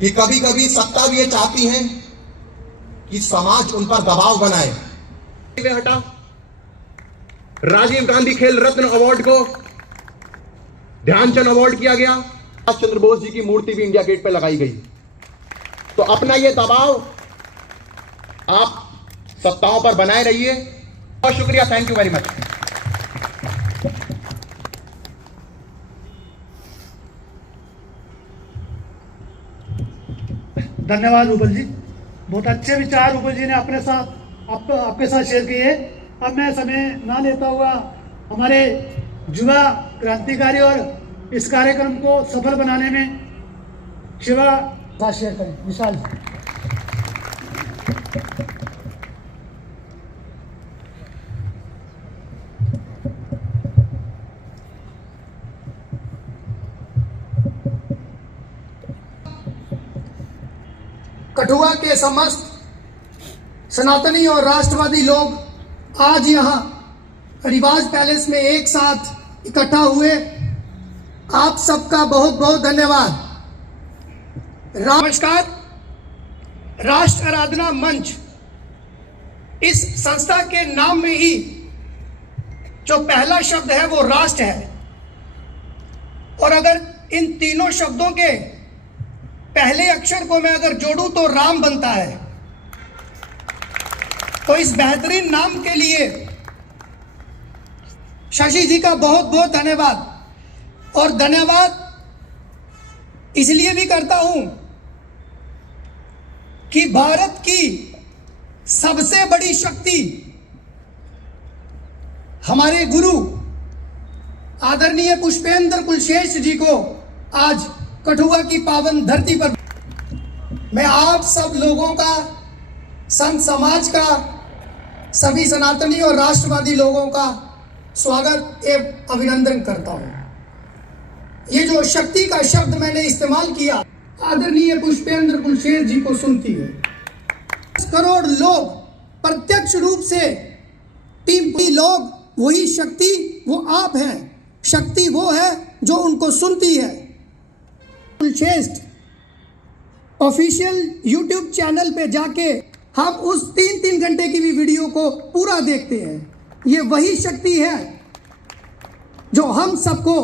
कि कभी कभी सत्ता भी ये चाहती है कि समाज उन पर दबाव बनाए। हटा राजीव गांधी खेल रत्न अवार्ड को ध्यानचंद अवार्ड किया गया। सुभाष चंद्र बोस जी की मूर्ति भी इंडिया गेट पे लगाई गई। तो अपना ये दबाव आप सत्ताओं पर बनाए रहिए। बहुत शुक्रिया, थैंक यू वेरी मच। धन्यवाद रूपल जी, बहुत अच्छे विचार रूपल जी ने अपने साथ आपके साथ शेयर किए। अब मैं समय ना लेता हुआ हमारे युवा क्रांतिकारी और इस कार्यक्रम को सफल बनाने में शिवा साथ शेयर करें। विशाल जी। कठुआ के समस्त सनातनी और राष्ट्रवादी लोग आज यहाँ रिवाज पैलेस में एक साथ इकट्ठा हुए। आप सबका बहुत बहुत धन्यवाद। नमस्कार। राष्ट्र आराधना मंच, इस संस्था के नाम में ही जो पहला शब्द है वो राष्ट्र है, और अगर इन तीनों शब्दों के पहले अक्षर को मैं अगर जोड़ूं तो राम बनता है। तो इस बेहतरीन नाम के लिए शशि जी का बहुत बहुत धन्यवाद। और धन्यवाद इसलिए भी करता हूं कि भारत की सबसे बड़ी शक्ति हमारे गुरु आदरणीय पुष्पेंद्र कुलशेष जी को आज कठुआ की पावन धरती पर मैं आप सब लोगों का, संत समाज का, सभी सनातनी और राष्ट्रवादी लोगों का स्वागत एवं अभिनंदन करता हूं। ये जो शक्ति का शब्द मैंने इस्तेमाल किया, आदरणीय पुष्पेंद्र कुलशेष जी को सुनती है 10 करोड़ लोग प्रत्यक्ष रूप से टीम लोग, वही शक्ति वो आप हैं। शक्ति वो है जो उनको सुनती है। कुलशेष ऑफिशियल यूट्यूब चैनल पे जाके हम उस 3-3 घंटे की भी वीडियो को पूरा देखते हैं। ये वही शक्ति है जो हम सबको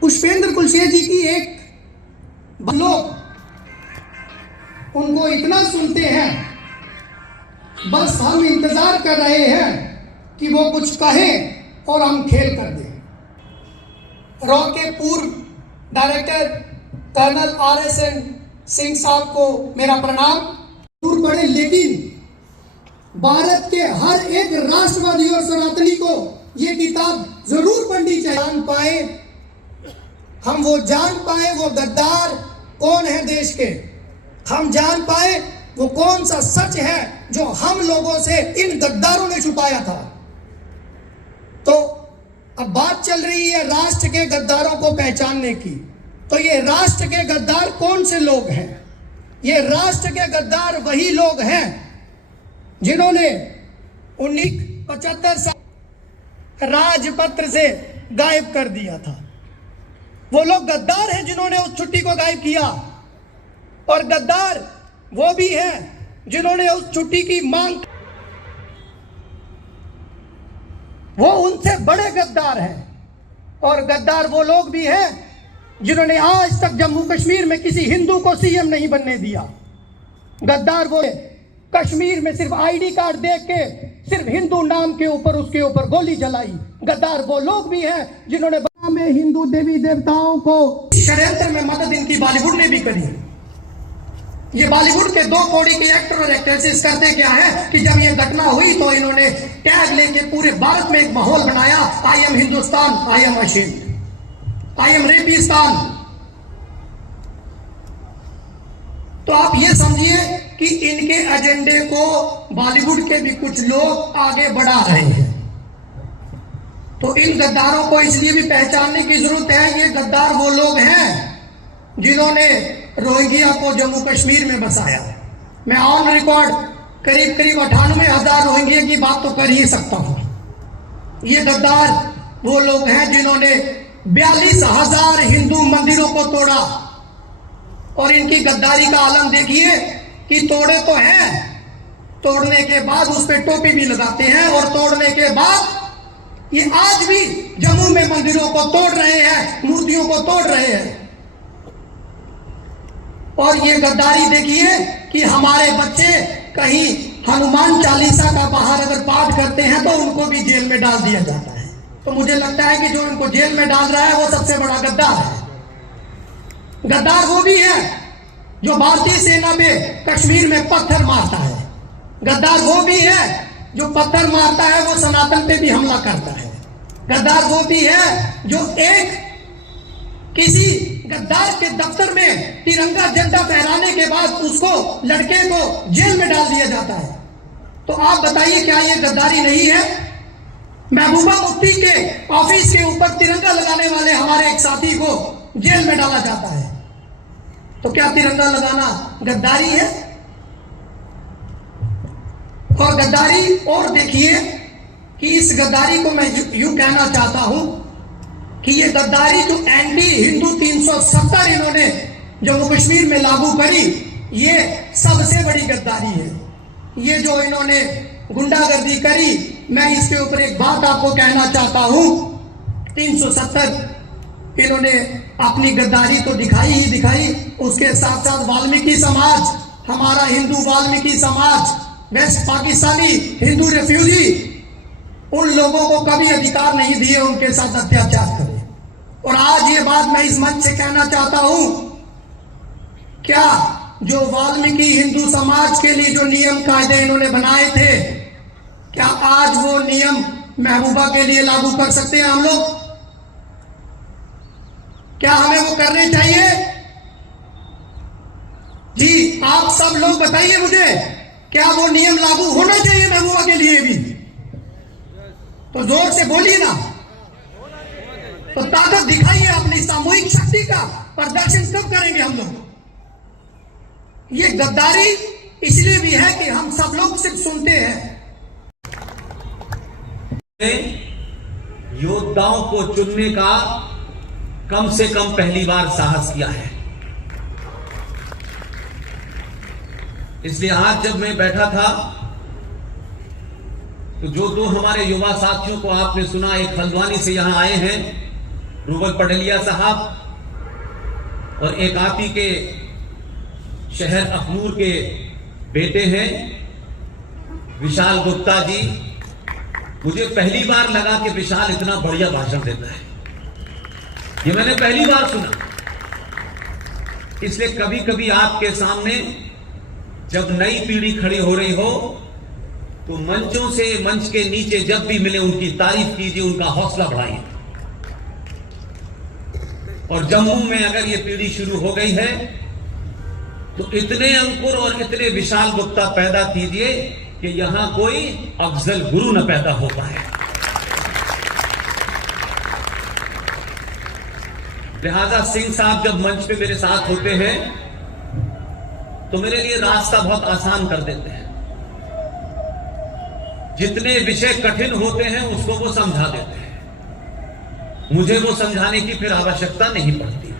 पुष्पेंद्र कुलशेष जी की एक लोग उनको इतना सुनते हैं, बस हम इंतजार कर रहे हैं कि वो कुछ कहें और हम खेल कर दें। रॉ के पूर्व डायरेक्टर कर्नल RSN सिंह साहब को मेरा प्रणाम। दूर पड़े, लेकिन भारत के हर एक राष्ट्रवादी और सनातनी को ये किताब जरूर पढ़नी चाहिए। जान पाए हम, वो जान पाए वो गद्दार कौन है देश के। हम जान पाए वो कौन सा सच है जो हम लोगों से इन गद्दारों ने छुपाया था। तो अब बात चल रही है राष्ट्र के गद्दारों को पहचानने की। तो ये राष्ट्र के गद्दार कौन से लोग हैं? ये राष्ट्र के गद्दार वही लोग हैं जिन्होंने 1975 साल राजपत्र से गायब कर दिया था। वो लोग गद्दार हैं जिन्होंने उस छुट्टी को गायब किया, और गद्दार वो भी हैं जिन्होंने उस छुट्टी की मांग। वो उनसे बड़े गद्दार हैं, और गद्दार वो लोग भी हैं जिन्होंने आज तक जम्मू कश्मीर में किसी हिंदू को CM नहीं बनने दिया। गद्दार वो कश्मीर में सिर्फ ID कार्ड देख के सिर्फ हिंदू नाम के ऊपर उसके ऊपर गोली चलाई। गद्दार वो लोग भी हैं जिन्होंने में हिंदू देवी देवताओं को षड्यंत्र में मदद इनकी बॉलीवुड ने भी करी। ये बॉलीवुड के 2 कौड़ी के एक्टर और एक्ट्रेसेस करते क्या है कि जब ये घटना हुई तो इन्होंने टैग लेके पूरे भारत में एक माहौल बनाया, I am Hindustan, I am ashamed, I am Rapistan. तो आप ये समझिए कि इनके एजेंडे को बॉलीवुड के भी कुछ लोग आगे बढ़ा रहे हैं। तो इन गद्दारों को इसलिए भी पहचानने की जरूरत है। ये गद्दार वो लोग हैं जिन्होंने रोहिंग्या को जम्मू कश्मीर में बसाया। मैं ऑन रिकॉर्ड करीब 98,000 रोहिंग्या की बात तो कर ही सकता हूं। ये गद्दार वो लोग हैं जिन्होंने 42,000 हिंदू मंदिरों को तोड़ा। और इनकी गद्दारी का आलम देखिए कि तोड़े तो हैं, तोड़ने के बाद उस पर टोपी भी लगाते हैं, और तोड़ने के बाद ये आज भी जम्मू में मंदिरों को तोड़ रहे हैं, मूर्तियों को तोड़ रहे हैं। और ये गद्दारी देखिए कि हमारे बच्चे कहीं हनुमान चालीसा का बाहर अगर पाठ करते हैं तो उनको भी जेल में डाल दिया जाता है। तो मुझे लगता है कि जो इनको जेल में डाल रहा है वो सबसे बड़ा गद्दार है। गद्दार वो भी है जो भारतीय सेना पे कश्मीर में पत्थर मारता है। गद्दार वो भी है जो पत्थर मारता है, वो सनातन पे भी हमला करता है। गद्दार वो भी है जो एक किसी गद्दार के दफ्तर में तिरंगा झंडा फहराने के बाद उसको, लड़के को जेल में डाल दिया जाता है। तो आप बताइए क्या ये गद्दारी नहीं है? महबूबा मुफ्ती के ऑफिस के ऊपर तिरंगा लगाने वाले हमारे एक साथी को जेल में डाला जाता है। तो क्या तिरंगा लगाना गद्दारी है? और गद्दारी, और देखिए कि इस गद्दारी को मैं यूं कहना चाहता हूं कि ये गद्दारी जो एंटी हिंदू 370 इन्होंने जम्मू कश्मीर में लागू करी, ये सबसे बड़ी गद्दारी है। ये जो इन्होंने गुंडागर्दी करी, मैं इसके ऊपर एक बात आपको कहना चाहता हूं। 370 इन्होंने अपनी गद्दारी तो दिखाई ही दिखाई, उसके साथ साथ वाल्मीकि समाज, हमारा हिंदू वाल्मीकि समाज, वेस्ट पाकिस्तानी हिंदू रेफ्यूजी, उन लोगों को कभी अधिकार नहीं दिए उनके साथ अत्याचार करें। और आज ये बात मैं इस मंच से कहना चाहता हूं, क्या जो वाल्मीकि हिंदू समाज के लिए जो नियम कायदे इन्होंने बनाए थे, क्या आज वो नियम महबूबा के लिए लागू कर सकते हैं हम लोग? क्या हमें वो करने चाहिए? जी आप सब लोग बताइए मुझे, क्या वो नियम लागू होना चाहिए महबूबा के लिए भी? तो जोर से बोलिए ना, तो ताकत दिखाइए अपनी सामूहिक शक्ति का प्रदर्शन कब करेंगे हम लोग? ये गद्दारी इसलिए भी है कि हम सब लोग सिर्फ सुनते हैं। योद्धाओं को चुनने का कम से कम पहली बार साहस किया है। इसलिए आज जब मैं बैठा था तो जो दो हमारे युवा साथियों को आपने सुना, एक हल्द्वानी से यहां आए हैं रूबल पटलिया साहब, और एक आप ही के शहर अखनूर के बेटे हैं विशाल गुप्ता जी। मुझे पहली बार लगा कि विशाल इतना बढ़िया भाषण देता है, ये मैंने पहली बार सुना। इसलिए कभी कभी आपके सामने जब नई पीढ़ी खड़ी हो रही हो तो मंचों से, मंच के नीचे जब भी मिले उनकी तारीफ कीजिए, उनका हौसला बढ़ाइए। और जम्मू में अगर ये पीढ़ी शुरू हो गई है तो इतने अंकुर और इतने विशाल गुप्ता पैदा कीजिए कि यहां कोई अफजल गुरु न पैदा हो पाए। लिहाजा सिंह साहब जब मंच पे मेरे साथ होते हैं तो मेरे लिए रास्ता बहुत आसान कर देते हैं। जितने विषय कठिन होते हैं उसको वो समझा देते हैं, मुझे वो समझाने की फिर आवश्यकता नहीं पड़ती।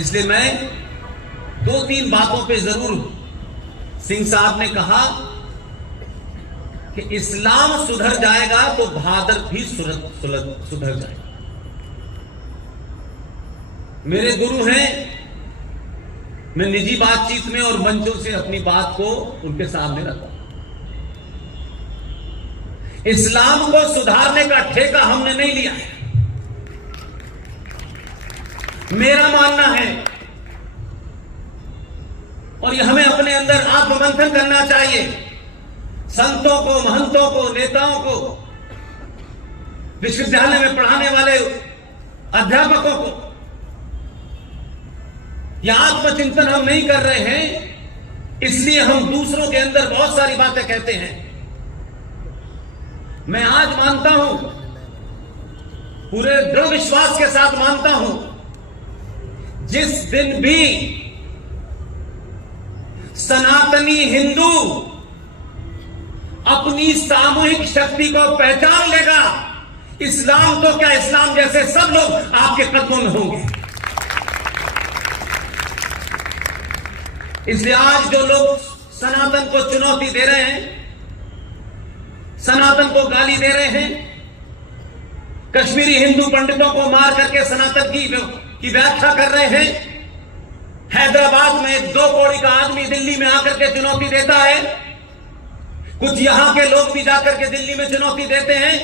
इसलिए मैं 2-3 बातों पे जरूर, सिंह साहब ने कहा कि इस्लाम सुधर जाएगा तो भादर भी सुधर जाएगा। मेरे गुरु हैं, मैं निजी बातचीत में और मंचों से अपनी बात को उनके सामने रखता हूं। इस्लाम को सुधारने का ठेका हमने नहीं लिया है। मेरा मानना है, और यह हमें अपने अंदर आत्ममंथन करना चाहिए, संतों को, महंतों को, नेताओं को, विश्वविद्यालय में पढ़ाने वाले अध्यापकों को। यह आत्मचिंतन हम नहीं कर रहे हैं, इसलिए हम दूसरों के अंदर बहुत सारी बातें कहते हैं। मैं आज मानता हूं, पूरे दृढ़ विश्वास के साथ मानता हूं, जिस दिन भी सनातनी हिंदू अपनी सामूहिक शक्ति को पहचान लेगा, इस्लाम तो क्या, इस्लाम जैसे सब लोग आपके कदमों में होंगे। इसलिए आज जो लोग सनातन को चुनौती दे रहे हैं, सनातन को गाली दे रहे हैं, कश्मीरी हिंदू पंडितों को मार करके सनातन की व्याख्या कर रहे हैं, हैदराबाद में 2 कौड़ी का आदमी दिल्ली में आकर के चुनौती देता है, कुछ यहां के लोग भी जाकर के दिल्ली में चुनौती देते हैं।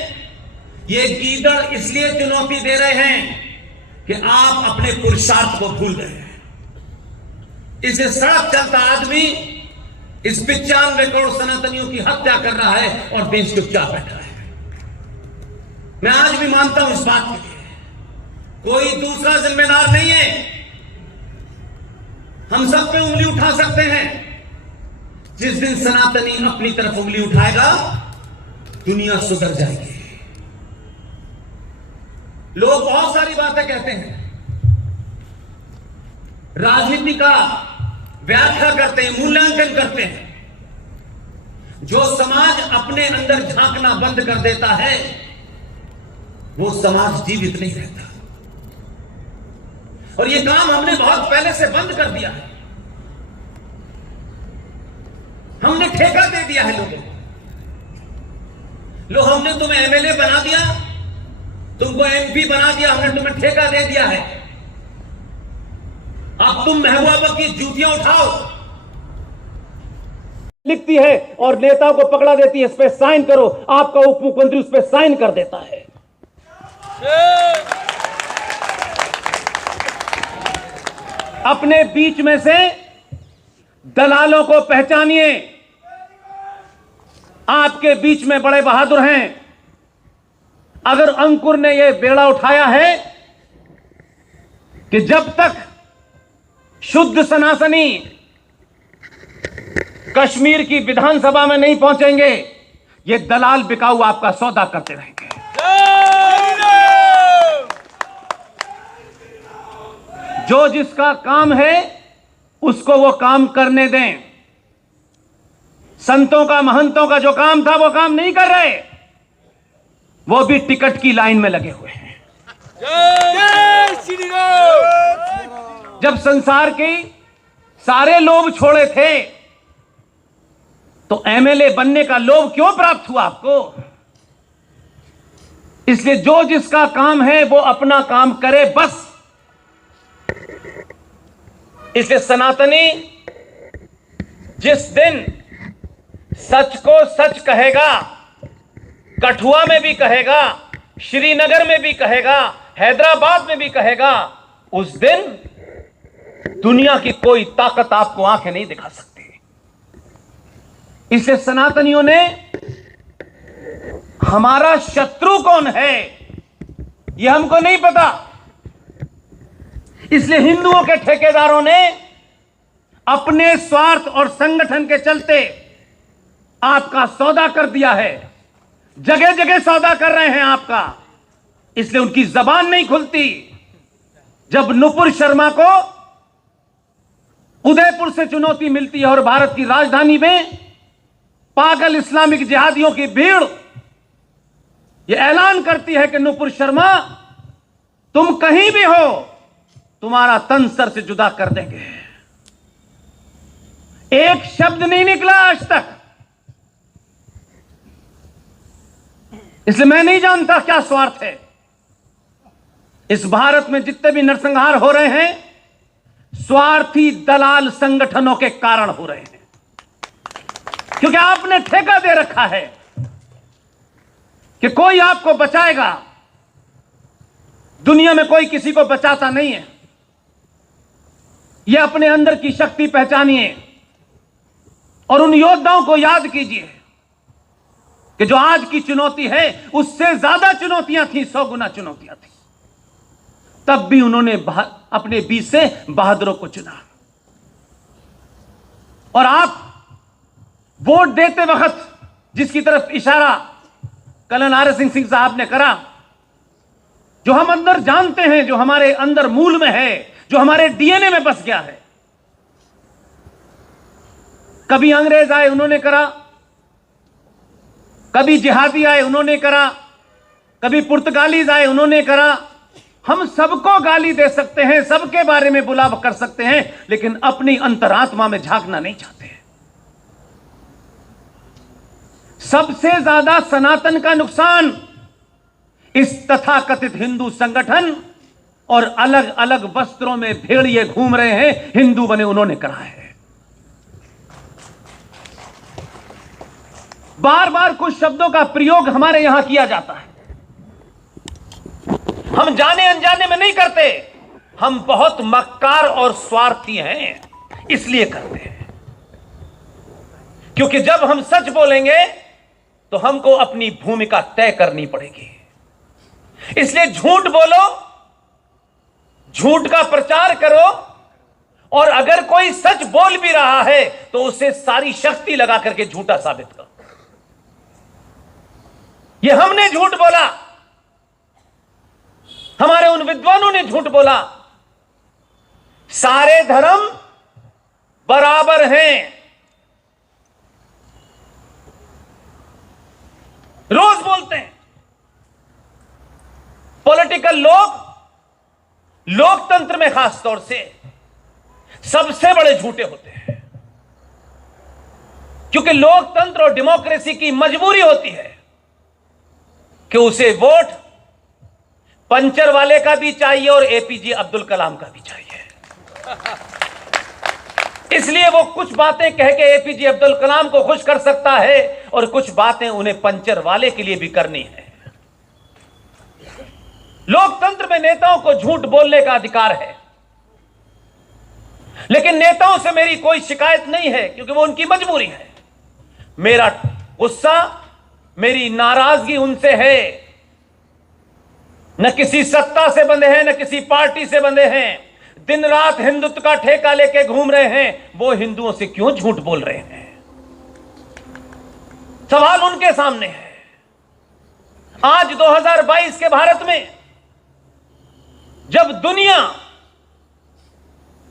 ये गीदड़ इसलिए चुनौती दे रहे हैं कि आप अपने पुरुषार्थ को भूल गए हैं। इसे सड़क चलता आदमी इस 95 करोड़ सनातनियों की हत्या कर रहा है और देश चुपचाप बैठा है। मैं आज भी मानता हूं इस बात के लिए कोई दूसरा जिम्मेदार नहीं है। हम सब पे उंगली उठा सकते हैं। जिस दिन सनातनी अपनी तरफ उंगली उठाएगा, दुनिया सुधर जाएगी। लोग बहुत सारी बातें कहते हैं, राजनीति का व्याख्या करते हैं, मूल्यांकन करते हैं। जो समाज अपने अंदर झांकना बंद कर देता है, वो समाज जीवित नहीं रहता। और ये काम हमने बहुत पहले से बंद कर दिया है। हमने ठेका दे दिया है लोगों को। लो, हमने तुम्हें एमएलए बना दिया, तुमको एमपी बना दिया, हमने तुम्हें ठेका दे दिया है। अब तुम महबूबा की जूतियां उठाओ। लिखती है और नेताओं को पकड़ा देती है, इस पे साइन करो। आपका उप मुख्यमंत्री उस पे साइन कर देता है। अपने बीच में से दलालों को पहचानिए। आपके बीच में बड़े बहादुर हैं। अगर अंकुर ने यह बेड़ा उठाया है कि जब तक शुद्ध सनातनी कश्मीर की विधानसभा में नहीं पहुंचेंगे, ये दलाल बिकाऊ आपका सौदा करते रहेंगे। जो जिसका काम है उसको वो काम करने दें। संतों का, महंतों का जो काम था वो काम नहीं कर रहे, वो भी टिकट की लाइन में लगे हुए हैं। जब संसार के सारे लोभ छोड़े थे तो एमएलए बनने का लोभ क्यों प्राप्त हुआ आपको? इसलिए जो जिसका काम है वो अपना काम करे बस। इसलिए सनातनी जिस दिन सच को सच कहेगा, कठुआ में भी कहेगा, श्रीनगर में भी कहेगा, हैदराबाद में भी कहेगा, उस दिन दुनिया की कोई ताकत आपको आंखें नहीं दिखा सकती। इसलिए सनातनियों ने हमारा शत्रु कौन है यह हमको नहीं पता। इसलिए हिंदुओं के ठेकेदारों ने अपने स्वार्थ और संगठन के चलते आपका सौदा कर दिया है। जगह जगह सौदा कर रहे हैं आपका। इसलिए उनकी जबान नहीं खुलती। जब नुपुर शर्मा को उदयपुर से चुनौती मिलती है और भारत की राजधानी में पागल इस्लामिक जिहादियों की भीड़ यह ऐलान करती है कि नुपुर शर्मा तुम कहीं भी हो, तुम्हारा तन सर से जुदा कर देंगे, एक शब्द नहीं निकला आज तक। इसलिए मैं नहीं जानता क्या स्वार्थ है। इस भारत में जितने भी नरसंहार हो रहे हैं, स्वार्थी दलाल संगठनों के कारण हो रहे हैं। क्योंकि आपने ठेका दे रखा है कि कोई आपको बचाएगा। दुनिया में कोई किसी को बचाता नहीं है। यह अपने अंदर की शक्ति पहचानिए और उन योद्धाओं को याद कीजिए कि जो आज की चुनौती है उससे ज्यादा चुनौतियां थी, 100 गुना चुनौतियां थी। तब भी उन्होंने अपने बीच से बहादुरों को चुना। और आप वोट देते वक्त जिसकी तरफ इशारा कर्नल आर.एस. सिंह साहब ने करा, जो हम अंदर जानते हैं, जो हमारे अंदर मूल में है, जो हमारे डीएनए में बस गया है। कभी अंग्रेज आए उन्होंने करा, कभी जिहादी आए उन्होंने करा, कभी पुर्तगालीज आए, उन्होंने करा। हम सबको गाली दे सकते हैं, सबके बारे में बुला कर सकते हैं, लेकिन अपनी अंतरात्मा में झांकना नहीं चाहते। सबसे ज्यादा सनातन का नुकसान इस तथाकथित हिंदू संगठन और अलग अलग वस्त्रों में भेड़िए घूम रहे हैं, हिंदू बने उन्होंने करा है। बार बार कुछ शब्दों का प्रयोग हमारे यहां किया जाता है, हम जाने अनजाने में नहीं करते, हम बहुत मक्कार और स्वार्थी हैं इसलिए करते हैं। क्योंकि जब हम सच बोलेंगे तो हमको अपनी भूमिका तय करनी पड़ेगी। इसलिए झूठ बोलो, झूठ का प्रचार करो, और अगर कोई सच बोल भी रहा है तो उसे सारी शक्ति लगा करके झूठा साबित करो। ये हमने झूठ बोला, हमारे उन विद्वानों ने झूठ बोला। सारे धर्म बराबर हैं, रोज बोलते हैं। पॉलिटिकल लोग लोकतंत्र में खास तौर से सबसे बड़े झूठे होते हैं, क्योंकि लोकतंत्र और डेमोक्रेसी की मजबूरी होती है कि उसे वोट पंचर वाले का भी चाहिए और एपीजे अब्दुल कलाम का भी चाहिए। इसलिए वो कुछ बातें कह के एपीजे अब्दुल कलाम को खुश कर सकता है और कुछ बातें उन्हें पंचर वाले के लिए भी करनी है। लोकतंत्र में नेताओं को झूठ बोलने का अधिकार है, लेकिन नेताओं से मेरी कोई शिकायत नहीं है, क्योंकि वो उनकी मजबूरी है। मेरा गुस्सा, मेरी नाराजगी उनसे है, न किसी सत्ता से बंधे हैं, न किसी पार्टी से बंधे हैं। दिन रात हिंदुत्व का ठेका लेके घूम रहे हैं, वो हिंदुओं से क्यों झूठ बोल रहे हैं? सवाल उनके सामने है। आज 2022 के भारत में जब दुनिया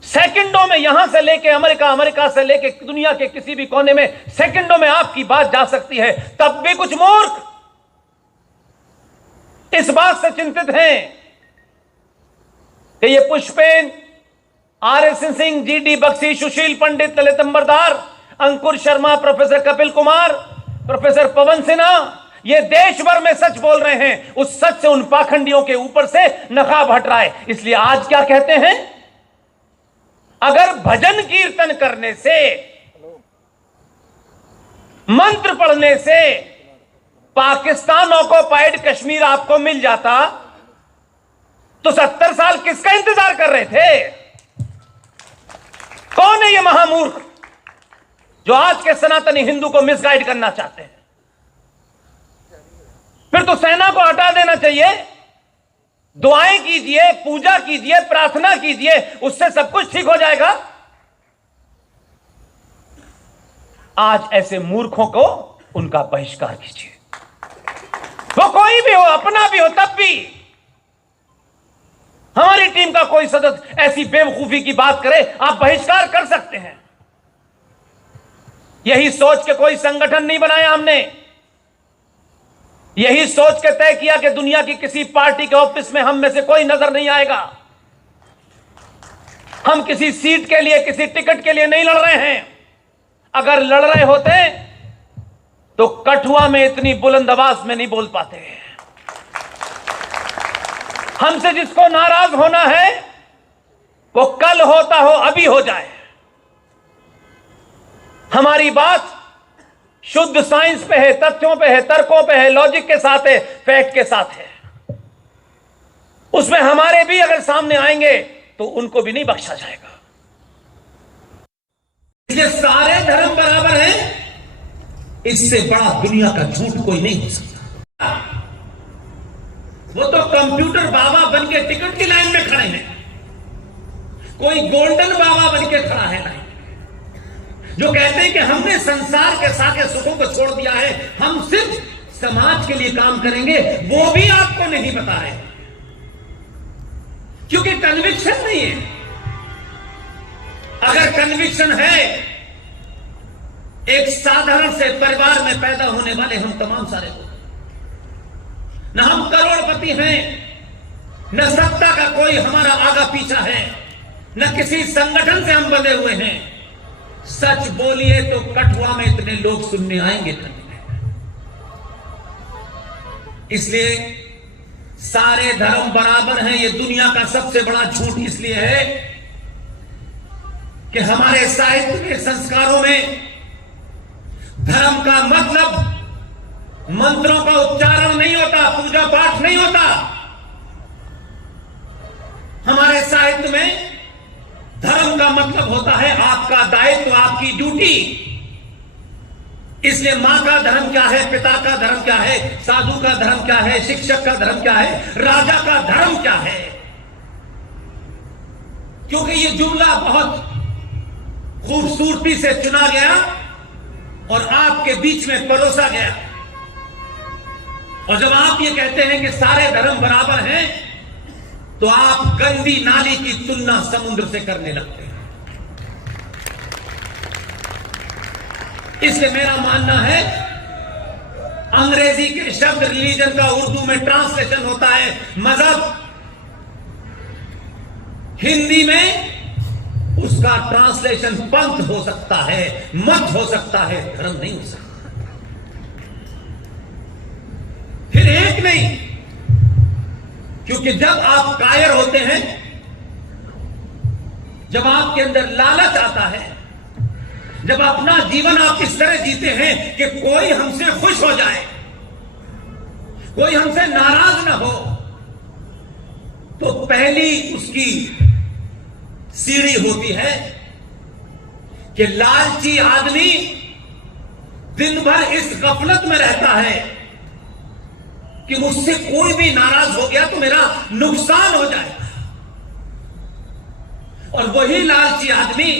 सेकंडों में, यहां से लेके अमेरिका, अमेरिका से लेके दुनिया के किसी भी कोने में सेकंडों में आपकी बात जा सकती है, तब भी कुछ मूर्ख इस बात से चिंतित हैं कि ये पुष्पेन, आरएस सिंह, जीडी बख्शी, सुशील पंडित, ललित अंबरदार, अंकुर शर्मा, प्रोफेसर कपिल कुमार, प्रोफेसर पवन सिन्हा, ये देश भर में सच बोल रहे हैं। उस सच से उन पाखंडियों के ऊपर से नकाब हट रहा है। इसलिए आज क्या कहते हैं, अगर भजन कीर्तन करने से, मंत्र पढ़ने से पाकिस्तान ऑक्युपाइड कश्मीर आपको मिल जाता तो 70 साल किसका इंतजार कर रहे थे? कौन है ये महामूर्ख जो आज के सनातनी हिंदू को मिसगाइड करना चाहते हैं? फिर तो सेना को हटा देना चाहिए, दुआएं कीजिए, पूजा कीजिए, प्रार्थना कीजिए, उससे सब कुछ ठीक हो जाएगा। आज ऐसे मूर्खों को उनका बहिष्कार कीजिए, वो कोई भी हो, अपना भी हो, तब भी हमारी टीम का कोई सदस्य ऐसी बेवकूफी की बात करे, आप बहिष्कार कर सकते हैं। यही सोच के कोई संगठन नहीं बनाया हमने, यही सोच के तय किया कि दुनिया की किसी पार्टी के ऑफिस में हम में से कोई नजर नहीं आएगा। हम किसी सीट के लिए, किसी टिकट के लिए नहीं लड़ रहे हैं। अगर लड़ रहे होते तो कठुआ में इतनी बुलंद आवाज में नहीं बोल पाते। हमसे जिसको नाराज होना है वो कल होता हो, अभी हो जाए। हमारी बात शुद्ध साइंस पे है, तथ्यों पे है, तर्कों पे है, लॉजिक के साथ है, फैक्ट के साथ है। उसमें हमारे भी अगर सामने आएंगे तो उनको भी नहीं बख्शा जाएगा। ये सारे धर्म बराबर हैं, इससे बड़ा दुनिया का झूठ कोई नहीं हो सकता। वो तो कंप्यूटर बाबा बन के टिकट की लाइन में खड़े हैं, कोई गोल्डन बाबा बन के खड़ा है नहीं, जो कहते हैं कि हमने संसार के सारे सुखों को छोड़ दिया है, हम सिर्फ समाज के लिए काम करेंगे, वो भी आपको नहीं बता रहे, क्योंकि कन्विक्शन नहीं है। अगर कन्विक्शन है, एक साधारण से परिवार में पैदा होने वाले हम तमाम सारे लोग, न हम करोड़पति हैं, न सत्ता का कोई हमारा आगा पीछा है, न किसी संगठन से हम बंधे हुए हैं। सच बोलिए तो कठुआ में इतने लोग सुनने आएंगे नहीं। इसलिए सारे धर्म बराबर हैं, ये दुनिया का सबसे बड़ा झूठ इसलिए है कि हमारे साहित्य के संस्कारों में धर्म का मतलब मंत्रों का उच्चारण नहीं होता, पूजा पाठ नहीं होता। हमारे साहित्य में धर्म का मतलब होता है आपका दायित्व, आपकी ड्यूटी। इसलिए मां का धर्म क्या है, पिता का धर्म क्या है, साधु का धर्म क्या है, शिक्षक का धर्म क्या है, राजा का धर्म क्या है। क्योंकि ये जुमला बहुत खूबसूरती से चुना गया और आपके बीच में परोसा गया। और जब आप ये कहते हैं कि सारे धर्म बराबर हैं, तो आप गंदी नाली की तुलना समुद्र से करने लगते हैं। इसलिए मेरा मानना है, अंग्रेजी के शब्द रिलीजन का उर्दू में ट्रांसलेशन होता है मजहब, हिंदी में उसका ट्रांसलेशन पंथ हो सकता है, मत हो सकता है, धर्म नहीं हो सकता। फिर एक नहीं, क्योंकि जब आप कायर होते हैं, जब आपके अंदर लालच आता है, जब अपना जीवन आप इस तरह जीते हैं कि कोई हमसे खुश हो जाए, कोई हमसे नाराज ना हो, तो पहली उसकी सीढ़ी होती है कि लालची आदमी दिन भर इस गफलत में रहता है कि मुझसे कोई भी नाराज हो गया तो मेरा नुकसान हो जाएगा। और वही लालची आदमी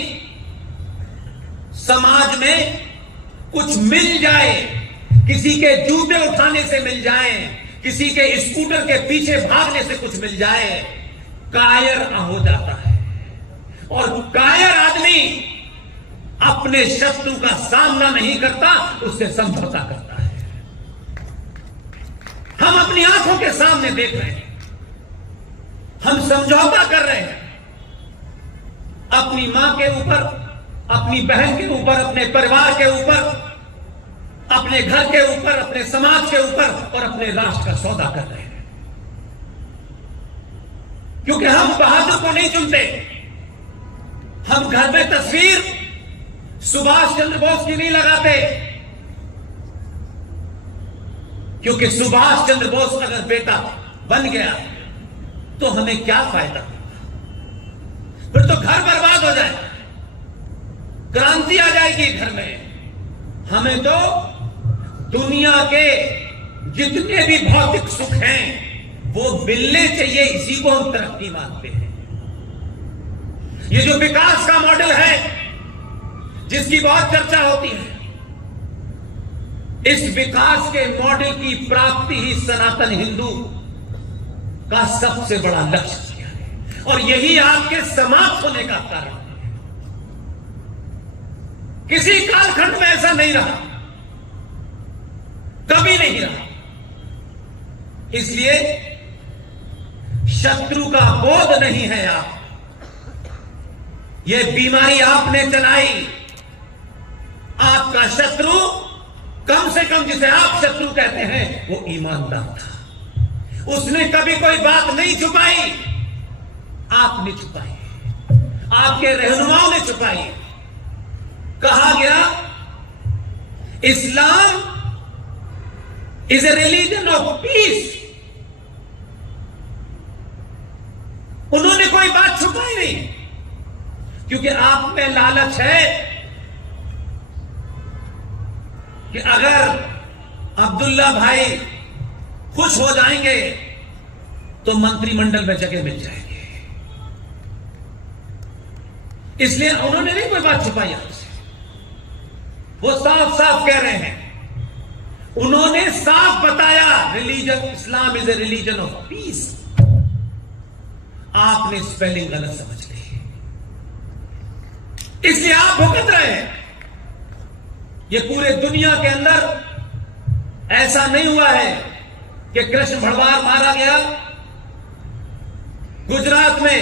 समाज में कुछ मिल जाए, किसी के जूते उठाने से मिल जाए, किसी के स्कूटर के पीछे भागने से कुछ मिल जाए, कायर हो जाता है। और कायर आदमी अपने शत्रु का सामना नहीं करता, उससे समझौता करता है। हम अपनी आंखों के सामने देख रहे हैं, हम समझौता कर रहे हैं अपनी मां के ऊपर, अपनी बहन के ऊपर, अपने परिवार के ऊपर, अपने घर के ऊपर, अपने समाज के ऊपर और अपने राष्ट्र का सौदा कर रहे हैं। क्योंकि हम बहादुर को नहीं चुनते, हम घर में तस्वीर सुभाष चंद्र बोस की नहीं लगाते, क्योंकि सुभाष चंद्र बोस अगर बेटा बन गया तो हमें क्या फायदा, फिर तो घर बर्बाद हो जाए, क्रांति आ जाएगी घर में। हमें तो दुनिया के जितने भी भौतिक सुख हैं वो मिलने चाहिए, इसी को हम तरक्की मानते हैं। ये जो विकास का मॉडल है जिसकी बहुत चर्चा होती है, इस विकास के मॉडल की प्राप्ति ही सनातन हिंदू का सबसे बड़ा लक्ष्य है और यही आपके समाप्त होने का कारण है। किसी कालखंड में ऐसा नहीं रहा, कभी नहीं रहा। इसलिए शत्रु का बोध नहीं है आप, यह बीमारी आपने चलाई। आपका शत्रु, कम से कम जिसे आप शत्रु कहते हैं, वो ईमानदार था। उसने कभी कोई बात नहीं छुपाई, आपने छुपाई, आपके रहनुमाओं ने छुपाई। कहा गया Islam is a religion of peace. उन्होंने कोई बात छुपाई नहीं, क्योंकि आप में लालच है कि अगर अब्दुल्ला भाई खुश हो जाएंगे तो मंत्रिमंडल में जगह मिल जाएगी। इसलिए उन्होंने नहीं कोई बात छुपाई आपसे, वो साफ साफ कह रहे हैं। उन्होंने साफ बताया religion, Islam is a religion of piece. आपने स्पेलिंग गलत समझ ली, इसलिए आप भुगत रहे हैं। ये पूरे दुनिया के अंदर ऐसा नहीं हुआ है कि कृष्ण भड़वार मारा गया, गुजरात में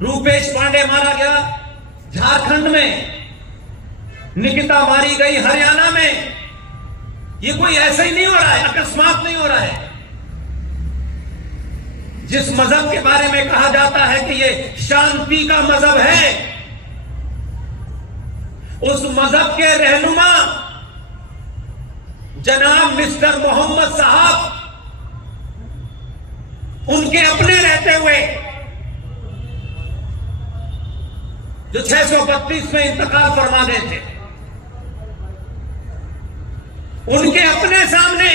रूपेश पांडे मारा गया, झारखंड में निकिता मारी गई, हरियाणा में। ये कोई ऐसा ही नहीं हो रहा है, अकस्मात नहीं हो रहा है। जिस मजहब के बारे में कहा जाता है कि ये शांति का मजहब है, उस मजहब के रहनुमा जनाब मिस्टर मोहम्मद साहब, उनके अपने रहते हुए जो 632 में इंतकाल फरमा गए थे, उनके अपने सामने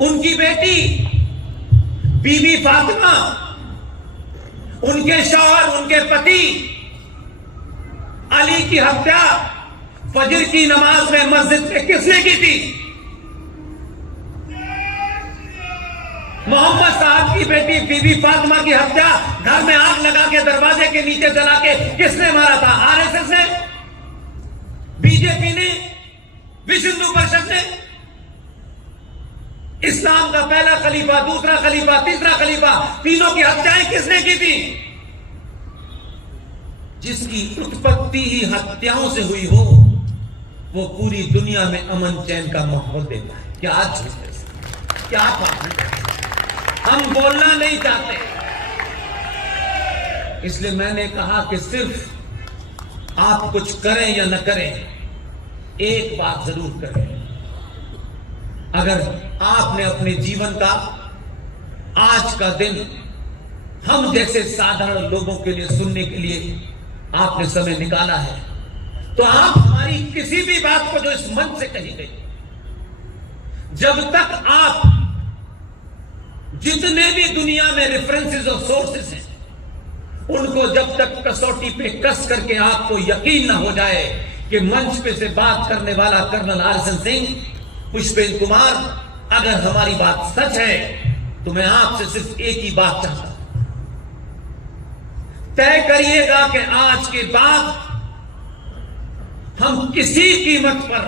उनकी बेटी बीबी फातिमा, उनके शौहर, उनके पति अली की हत्या फजर की नमाज में मस्जिद में किसने की थी? मोहम्मद साहब की बेटी बीबी फातिमा की हत्या घर में आग लगा के दरवाजे के नीचे जला के किसने मारा था? आरएसएस ने, बीजेपी ने, विश्व हिंदू परिषद ने। इस्लाम का पहला खलीफा, दूसरा खलीफा, तीसरा खलीफा, तीनों की हत्याएं किसने की थी? जिसकी उत्पत्ति ही हत्याओं से हुई हो, वो पूरी दुनिया में अमन चैन का माहौल देता है। क्या आज क्या बात, हम बोलना नहीं चाहते। इसलिए मैंने कहा कि सिर्फ आप कुछ करें या न करें, एक बात जरूर करें। अगर आपने अपने जीवन का आज का दिन हम जैसे साधारण लोगों के लिए सुनने के लिए आपने समय निकाला है, तो आप हमारी किसी भी बात को जो इस मंच से कही गई, जब तक आप जितने भी दुनिया में रेफरेंसेस और सोर्सेस हैं, उनको जब तक कसौटी पे कस करके आपको यकीन ना हो जाए कि मंच पे से बात करने वाला कर्नल आरएसएन सिंह, पुष्पेंद्र कुमार, अगर हमारी बात सच है, तो मैं आपसे सिर्फ एक ही बात चाहता हूं, तय करिएगा कि आज के बाद हम किसी कीमत पर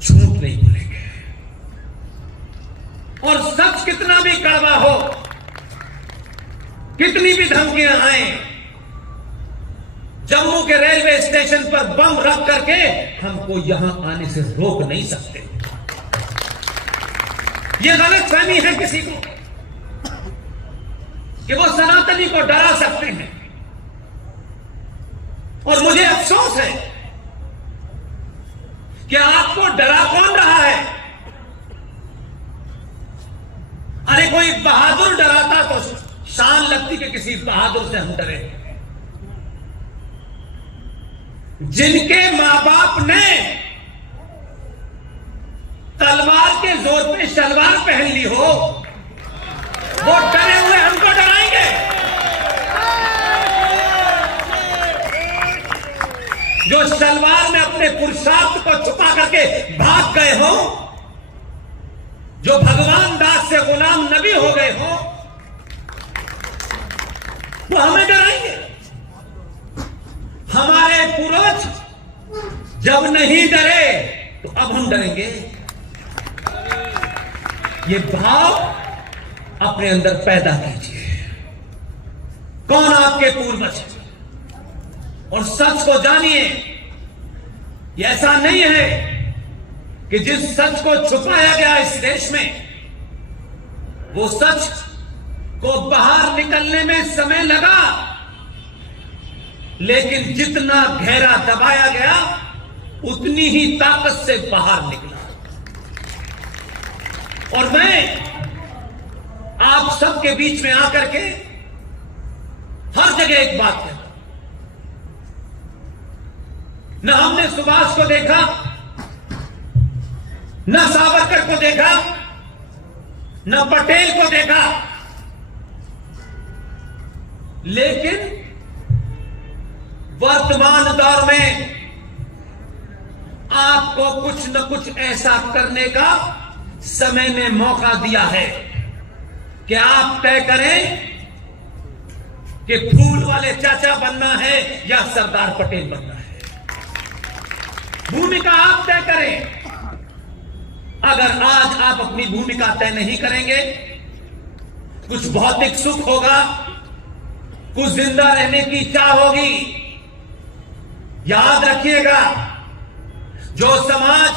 झूठ नहीं बोलेंगे। और सच कितना भी कड़वा हो, कितनी भी धमकियां आए, जम्मू के रेलवे स्टेशन पर बम रख करके हमको यहां आने से रोक नहीं सकते। यह गलतफहमी है किसी को कि वो सनातनी को डरा सकते हैं। और मुझे अफसोस है कि आपको डरा कौन रहा है? अरे कोई बहादुर डराता तो शान लगती कि किसी बहादुर से हम डरे। जिनके मां बाप ने तलवार के जोर पे शलवार पहन ली हो, वो डरे हुए हमको डराएंगे? जो शलवार में अपने पुरुषार्थ को छुपा करके भाग गए हो, जो भगवान दास से गुलाम नबी हो गए हो, वो हमें डराएंगे? हमारे पूर्वज जब नहीं डरे तो अब हम डरेंगे? ये भाव अपने अंदर पैदा कीजिए। कौन आपके पूर्वज है? और सच को जानिए। ये ऐसा नहीं है कि जिस सच को छुपाया गया इस देश में, वो सच को बाहर निकलने में समय लगा, लेकिन जितना गहरा दबाया गया उतनी ही ताकत से बाहर निकला। और मैं आप सबके बीच में आकर के हर जगह एक बात कहता हूं, न हमने सुभाष को देखा, न सावरकर को देखा, न पटेल को देखा, लेकिन वर्तमान दौर में आपको कुछ न कुछ ऐसा करने का समय ने मौका दिया है कि आप तय करें कि फूल वाले चाचा बनना है या सरदार पटेल बनना है। भूमिका आप तय करें। अगर आज आप अपनी भूमिका तय नहीं करेंगे, कुछ भौतिक सुख होगा, कुछ जिंदा रहने की चाह होगी। याद रखिएगा, जो समाज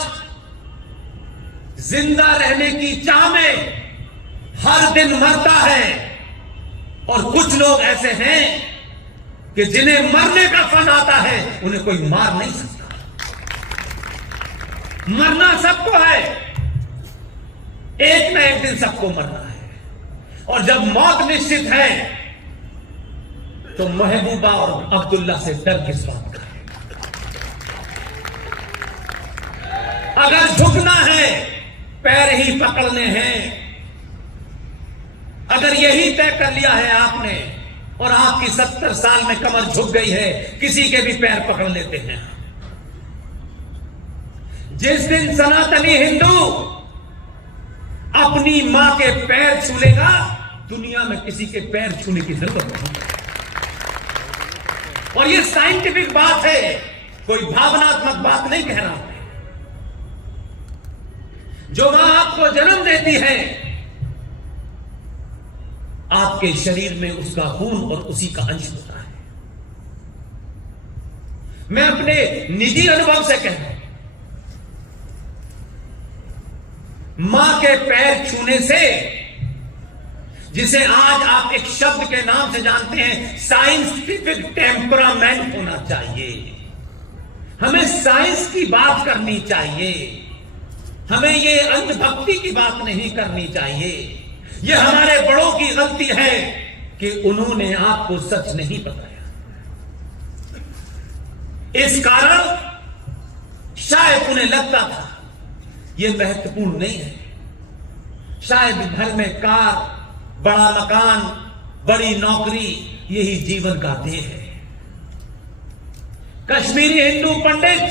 जिंदा रहने की चाह में हर दिन मरता है, और कुछ लोग ऐसे हैं कि जिन्हें मरने का फन आता है, उन्हें कोई मार नहीं सकता। मरना सबको है, एक न एक दिन सबको मरना है, और जब मौत निश्चित है तो महबूबा और अब्दुल्ला से डर किस बात का है? अगर झुकना है, पैर ही पकड़ने हैं। अगर यही तय कर लिया है आपने, और आपकी 70 साल में कमर झुक गई है, किसी के भी पैर पकड़ लेते हैं। जिस दिन सनातनी हिंदू अपनी मां के पैर छू लेगा, दुनिया में किसी के पैर छूने की जरूरत नहीं। और ये साइंटिफिक बात है, कोई भावनात्मक बात नहीं कह रहा हूं। जो मां आपको जन्म देती है, आपके शरीर में उसका खून और उसी का अंश होता है। मैं अपने निजी अनुभव से कह रहा हूं, मां के पैर छूने से, जिसे आज आप एक शब्द के नाम से जानते हैं, साइंटिफिक टेम्परामेंट होना चाहिए। हमें साइंस की बात करनी चाहिए, हमें ये अंधभक्ति की बात नहीं करनी चाहिए। ये हमारे बड़ों की गलती है कि उन्होंने आपको सच नहीं बताया। इस कारण शायद उन्हें लगता था ये महत्वपूर्ण नहीं है। शायद घर में कार, बड़ा मकान, बड़ी नौकरी, यही जीवन का ध्येय है। कश्मीरी हिंदू पंडित,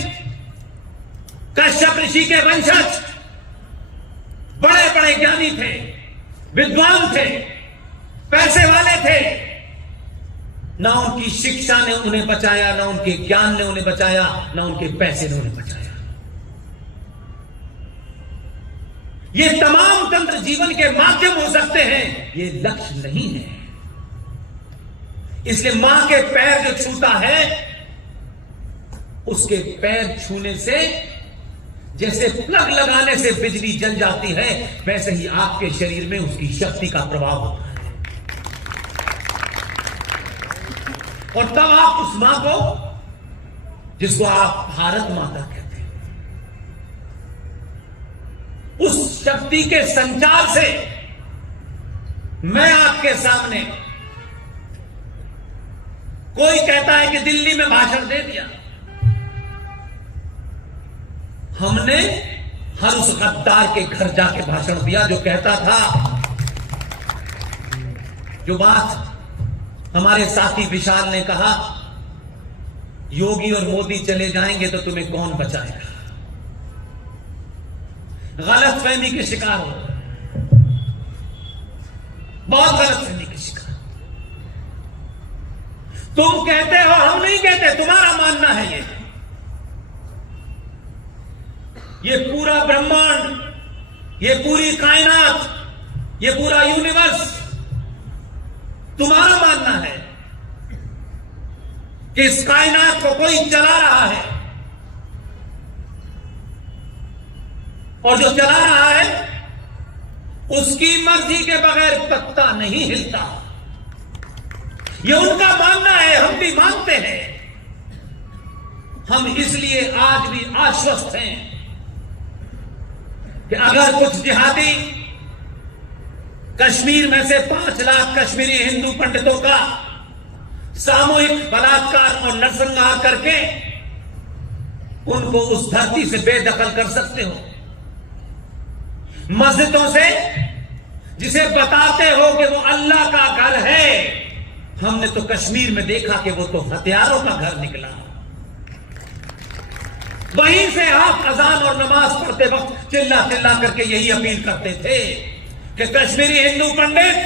कश्यप ऋषि के वंशज बड़े बड़े ज्ञानी थे, विद्वान थे, पैसे वाले थे। ना उनकी शिक्षा ने उन्हें बचाया, ना उनके ज्ञान ने उन्हें बचाया, ना उनके पैसे ने उन्हें बचाया। ये तमाम तंत्र जीवन के माध्यम हो सकते हैं, ये लक्ष्य नहीं है। इसलिए मां के पैर जो छूता है, उसके पैर छूने से जैसे प्लग लगाने से बिजली जल जाती है, वैसे ही आपके शरीर में उसकी शक्ति का प्रभाव होता है। और तब आप उस मां को, जिसको आप भारत माता कहते हैं, उस शक्ति के संचार से मैं आपके सामने, कोई कहता है कि दिल्ली में भाषण दे दिया, हमने हर उस गद्दार के घर जाके भाषण दिया जो कहता था, जो बात हमारे साथी विशाल ने कहा, योगी और मोदी चले जाएंगे तो तुम्हें कौन बचाएगा। गलत फहमी के शिकार हो, बहुत गलत फहमी के शिकार। तुम कहते हो, हम नहीं कहते, तुम्हारा मानना है ये पूरा ब्रह्मांड, ये पूरी कायनात, ये पूरा यूनिवर्स तुम्हारा मानना है कि इस कायनात को कोई चला रहा है, और जो चला रहा है उसकी मर्जी के बगैर पत्ता नहीं हिलता। ये उनका मानना है, हम भी मानते हैं। हम इसलिए आज भी आश्वस्त हैं कि अगर कुछ जिहादी कश्मीर में से 5 लाख कश्मीरी हिंदू पंडितों का सामूहिक बलात्कार और नरसंहार करके उनको उस धरती से बेदखल कर सकते हो, मस्जिदों से जिसे बताते हो कि वो अल्लाह का घर है, हमने तो कश्मीर में देखा कि वो तो हथियारों का घर निकला। वहीं से आप अजान और नमाज पढ़ते वक्त चिल्ला चिल्ला करके यही अपील करते थे कि कश्मीरी हिंदू पंडित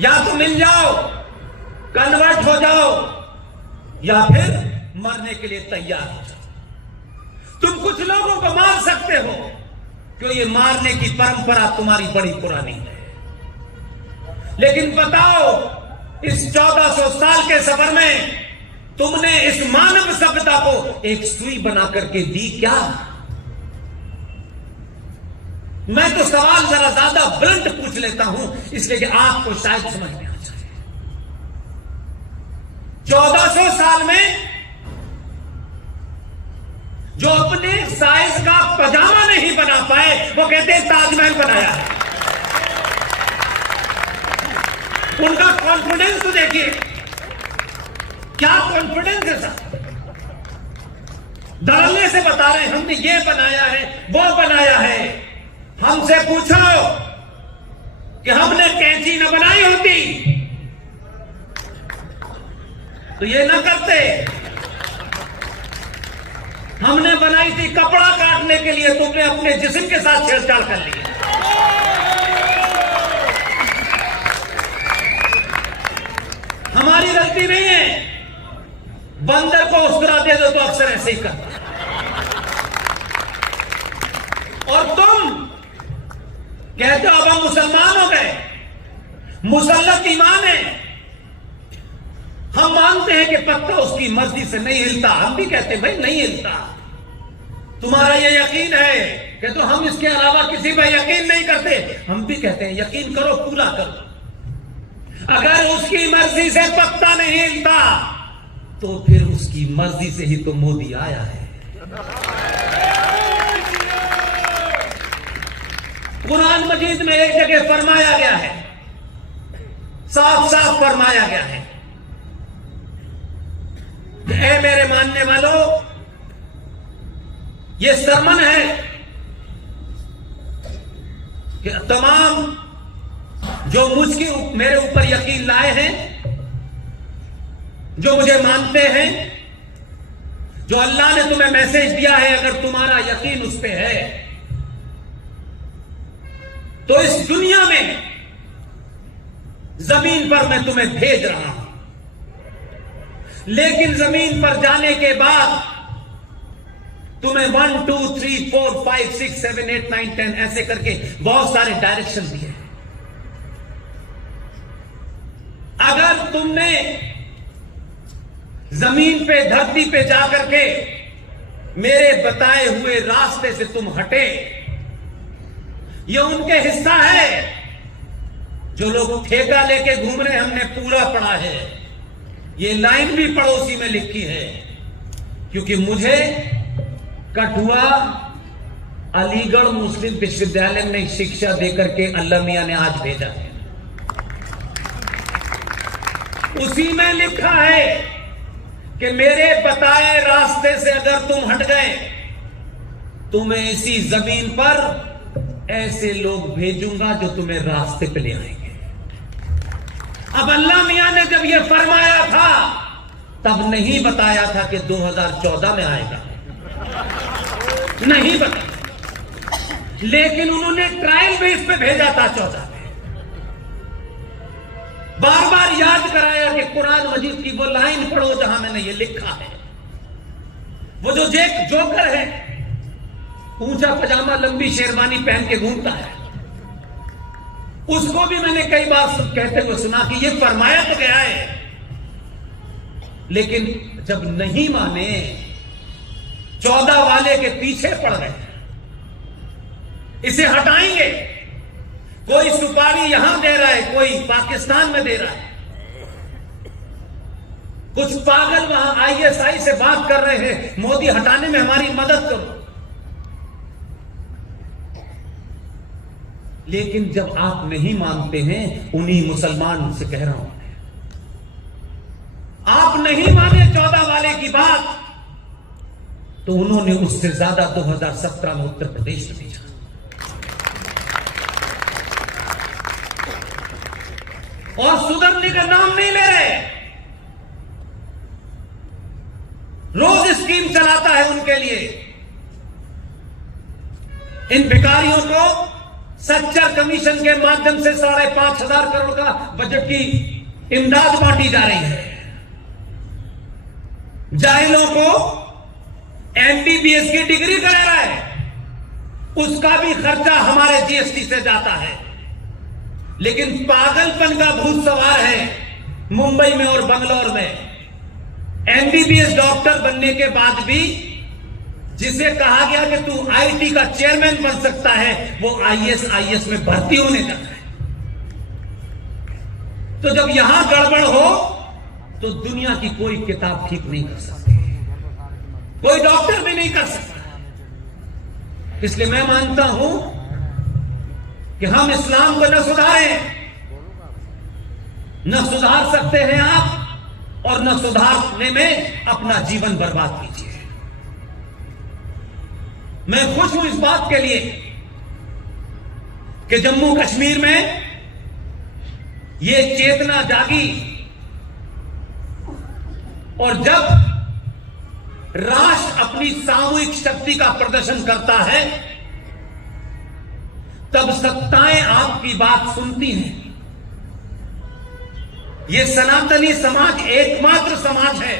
या तो मिल जाओ, कन्वर्ट हो जाओ, या फिर मरने के लिए तैयार हो जाओ। तुम कुछ लोगों को मार सकते हो, क्यों ये मारने की परंपरा तुम्हारी बड़ी पुरानी है। लेकिन बताओ, इस 1400 साल के सफर में तुमने इस मानव सभ्यता को एक सुई बना करके दी क्या? मैं तो सवाल जरा ज्यादा ब्लंट पूछ लेता हूं, इसलिए कि आपको शायद समझ में आ जाए। 1400 साल में जो अपने साइज का पजामा नहीं बना पाए, वो कहते हैं ताजमहल बनाया है। उनका कॉन्फिडेंस तो देखिए, क्या कॉन्फिडेंस है सर। धड़ल्ले से बता रहे हैं हमने ये बनाया है, वो बनाया है। हमसे पूछो कि हमने कैंची न बनाई होती तो ये न करते। हमने बनाई थी कपड़ा काटने के लिए, तुमने अपने जिस्म के साथ छेड़छाड़ कर ली। हमारी गलती नहीं है। बंदर को उसका दे दो तो अक्सर ऐसे ही करता है। और तुम कहते हो अब हम मुसलमान हो गए, मुसल्लत ईमान है। हम मानते हैं कि पत्ता उसकी मर्जी से नहीं हिलता, हम भी कहते हैं भाई नहीं हिलता। तुम्हारा ये यकीन है कि तो हम इसके अलावा किसी पर यकीन नहीं करते, हम भी कहते हैं यकीन करो, पूरा करो। अगर उसकी मर्जी से पत्ता नहीं हिलता तो फिर उसकी मर्जी से ही तो मोदी आया है। कुरान मजीद में एक जगह फरमाया गया है, साफ साफ फरमाया गया है, ऐ मेरे मानने वालों, ये सरमन है कि तमाम जो मेरे ऊपर यकीन लाए हैं, जो मुझे मानते हैं, जो अल्लाह ने तुम्हें मैसेज दिया है, अगर तुम्हारा यकीन उस पे है तो इस दुनिया में जमीन पर मैं तुम्हें भेज रहा हूं। लेकिन जमीन पर जाने के बाद तुम्हें 1 2 3 4 5 6 7 8 9 10 ऐसे करके बहुत सारे डायरेक्शन दिए। अगर तुमने जमीन पे, धरती पे जाकर के मेरे बताए हुए रास्ते से तुम हटे, ये उनके हिस्सा है। जो लोग ठेका लेके घूम रहे, हमने पूरा पढ़ा है। ये लाइन भी पड़ोसी में लिखी है, क्योंकि मुझे कठुआ अलीगढ़ मुस्लिम विश्वविद्यालय में शिक्षा देकर के अल्लाह मियां ने आज भेजा है। उसी में लिखा है कि मेरे बताए रास्ते से अगर तुम हट गए, तुम्हें इसी जमीन पर ऐसे लोग भेजूंगा जो तुम्हें रास्ते पे ले आएंगे। अब अल्लाह मियां ने जब यह फरमाया था, तब नहीं बताया था कि 2014 में आएगा, नहीं बताया। लेकिन उन्होंने ट्रायल बेस पे भेजा था 14 में। बार बार याद कराया कि कुरान मजीद की वो लाइन पढ़ो जहां मैंने ये लिखा है। वो जो जोकर है, ऊंचा पजामा लंबी शेरवानी पहन के घूमता है, उसको भी मैंने कई बार कहते हुए सुना कि ये फरमाया तो गया है, लेकिन जब नहीं माने, 14 वाले के पीछे पड़ गए, इसे हटाएंगे। कोई सुपारी यहां दे रहा है, कोई पाकिस्तान में दे रहा है, कुछ पागल वहां आईएसआई से बात कर रहे हैं, मोदी हटाने में हमारी मदद करो। लेकिन जब आप नहीं मानते हैं, उन्हीं मुसलमान से कह रहा हूं, आप नहीं माने 14 वाले की बात, तो उन्होंने उससे ज्यादा 2017 में उत्तर प्रदेश में भेजा। और सुधरने का नाम नहीं ले रहे। रोज स्कीम चलाता है उनके लिए। इन भिखारियों को सच्चर कमीशन के माध्यम से 5,500 करोड़ का बजट की इमदाद बांटी जा रही है। जाहिलों को MBBS की डिग्री करा रहा है, उसका भी खर्चा हमारे GST से जाता है। लेकिन पागलपन का भूत सवार है मुंबई में और बंगलौर में। MBBS डॉक्टर बनने के बाद भी जिसे कहा गया कि तू IT का चेयरमैन बन सकता है, वो IS में भर्ती होने जाता है। तो जब यहां गड़बड़ हो तो दुनिया की कोई किताब ठीक नहीं कर सकती, कोई डॉक्टर भी नहीं कर सकता। इसलिए मैं मानता हूं कि हम इस्लाम को न सुधारें, न सुधार सकते हैं आप, और न सुधारने में अपना जीवन बर्बाद कीजिए। मैं खुश हूं इस बात के लिए कि जम्मू कश्मीर में यह चेतना जागी, और जब राष्ट्र अपनी सामूहिक शक्ति का प्रदर्शन करता है तब सत्ताएं आपकी बात सुनती हैं। यह सनातनी समाज एकमात्र समाज है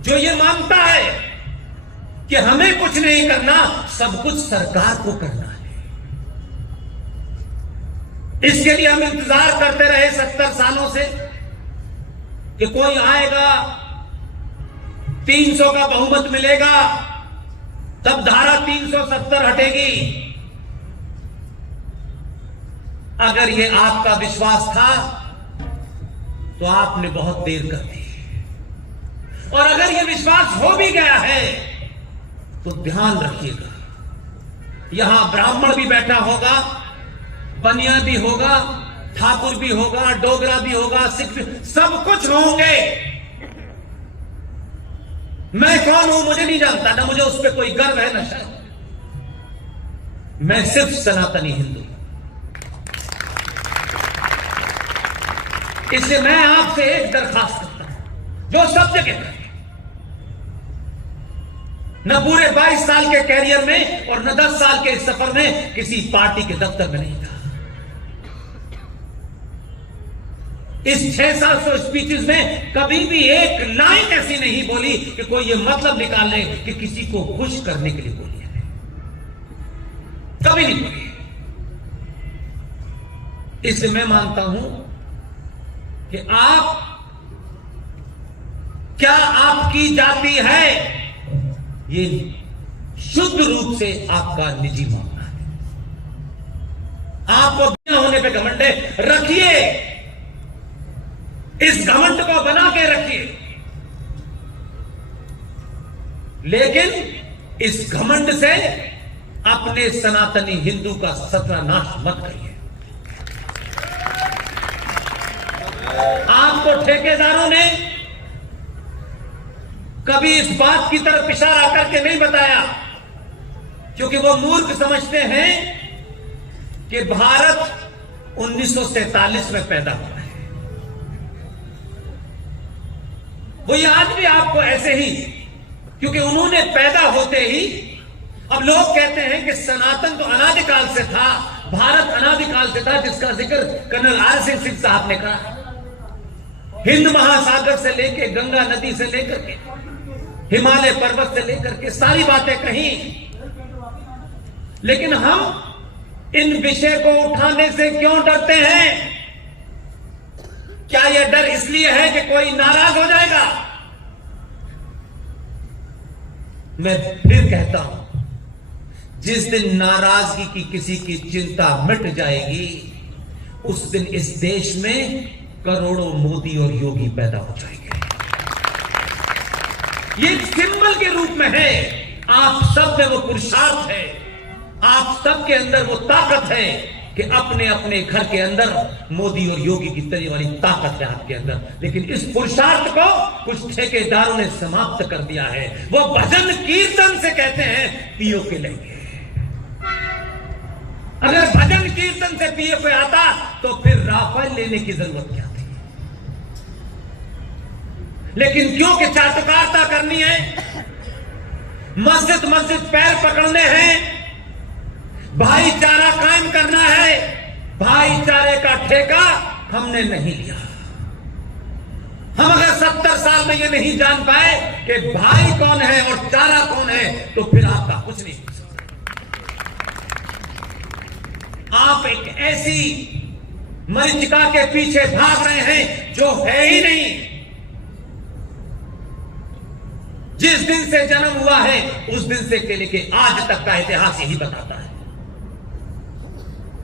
जो यह मानता है कि हमें कुछ नहीं करना, सब कुछ सरकार को करना है। इसके लिए हम इंतजार करते रहे 70 सालों से कि कोई आएगा, 300 का बहुमत मिलेगा, तब धारा 370 हटेगी। अगर यह आपका विश्वास था तो आपने बहुत देर कर दी, और अगर यह विश्वास हो भी गया है तो ध्यान रखिएगा, यहां ब्राह्मण भी बैठा होगा, बनिया भी होगा, ठाकुर भी होगा, डोगरा भी होगा, सिख भी, सब कुछ होंगे। मैं कौन हूं मुझे नहीं जानता, ना मुझे उस पर कोई गर्व है ना शर्म। मैं सिर्फ सनातनी हिंदू। इसलिए मैं आपसे एक दरखास्त करता हूं जो सब जगह करें, न पूरे 22 साल के कैरियर में और न 10 साल के इस सफर में किसी पार्टी के दफ्तर में नहीं था। इस 600 स्पीचेस में कभी भी एक लाइन ऐसी नहीं बोली कि कोई ये मतलब निकाल ले कि किसी को खुश करने के लिए बोली है, कभी नहीं बोली। इसलिए मैं मानता हूं कि आप, क्या आपकी जाति है, ये शुद्ध रूप से आपका निजी मामला है। आपको बिना होने पे घमंड है, रखिए, इस घमंड को बना के रखिए, लेकिन इस घमंड से अपने सनातनी हिंदू का सत्यानाश मत करिए। आपको ठेकेदारों ने कभी इस बात की तरफ इशारा करके नहीं बताया, क्योंकि वो मूर्ख समझते हैं कि भारत 1947 में पैदा हुआ है। वो ये आज भी आपको ऐसे ही, क्योंकि उन्होंने पैदा होते ही, अब लोग कहते हैं कि सनातन तो अनादिकाल से था, भारत अनादिकाल से था, जिसका जिक्र कर्नल आर सिंह साहब ने कहा। हिंद महासागर से लेके, गंगा नदी से लेकर के, हिमालय पर्वत से लेकर के सारी बातें कही, लेकिन हम इन विषय को उठाने से क्यों डरते हैं? क्या यह डर इसलिए है कि कोई नाराज हो जाएगा? मैं फिर कहता हूं, जिस दिन नाराजगी की किसी की चिंता मिट जाएगी, उस दिन इस देश में करोड़ों मोदी और योगी पैदा हो जाएंगे। ये सिंबल के रूप में है। आप सब में वो पुरुषार्थ है, आप सब के अंदर वो ताकत है कि अपने अपने घर के अंदर मोदी और योगी की तरह वाली ताकत है आपके अंदर। लेकिन इस पुरुषार्थ को कुछ ठेकेदारों ने समाप्त कर दिया है। वो भजन कीर्तन से कहते हैं पीओ के लेंगे। अगर भजन कीर्तन से पीओ पे आता तो फिर राफेल लेने की जरूरत क्या थी? लेकिन क्योंकि चाटुकारिता करनी है, मस्जिद मस्जिद पैर पकड़ने हैं, भाईचारा कायम करना है, भाईचारे का ठेका हमने नहीं लिया। हम अगर 70 साल में ये नहीं जान पाए कि भाई कौन है और चारा कौन है, तो फिर आपका कुछ नहीं हो सकता। आप एक ऐसी मरीचिका के पीछे भाग रहे हैं जो है ही नहीं। जिस दिन से जन्म हुआ है उस दिन से लेके आज तक का इतिहास यही बताता है।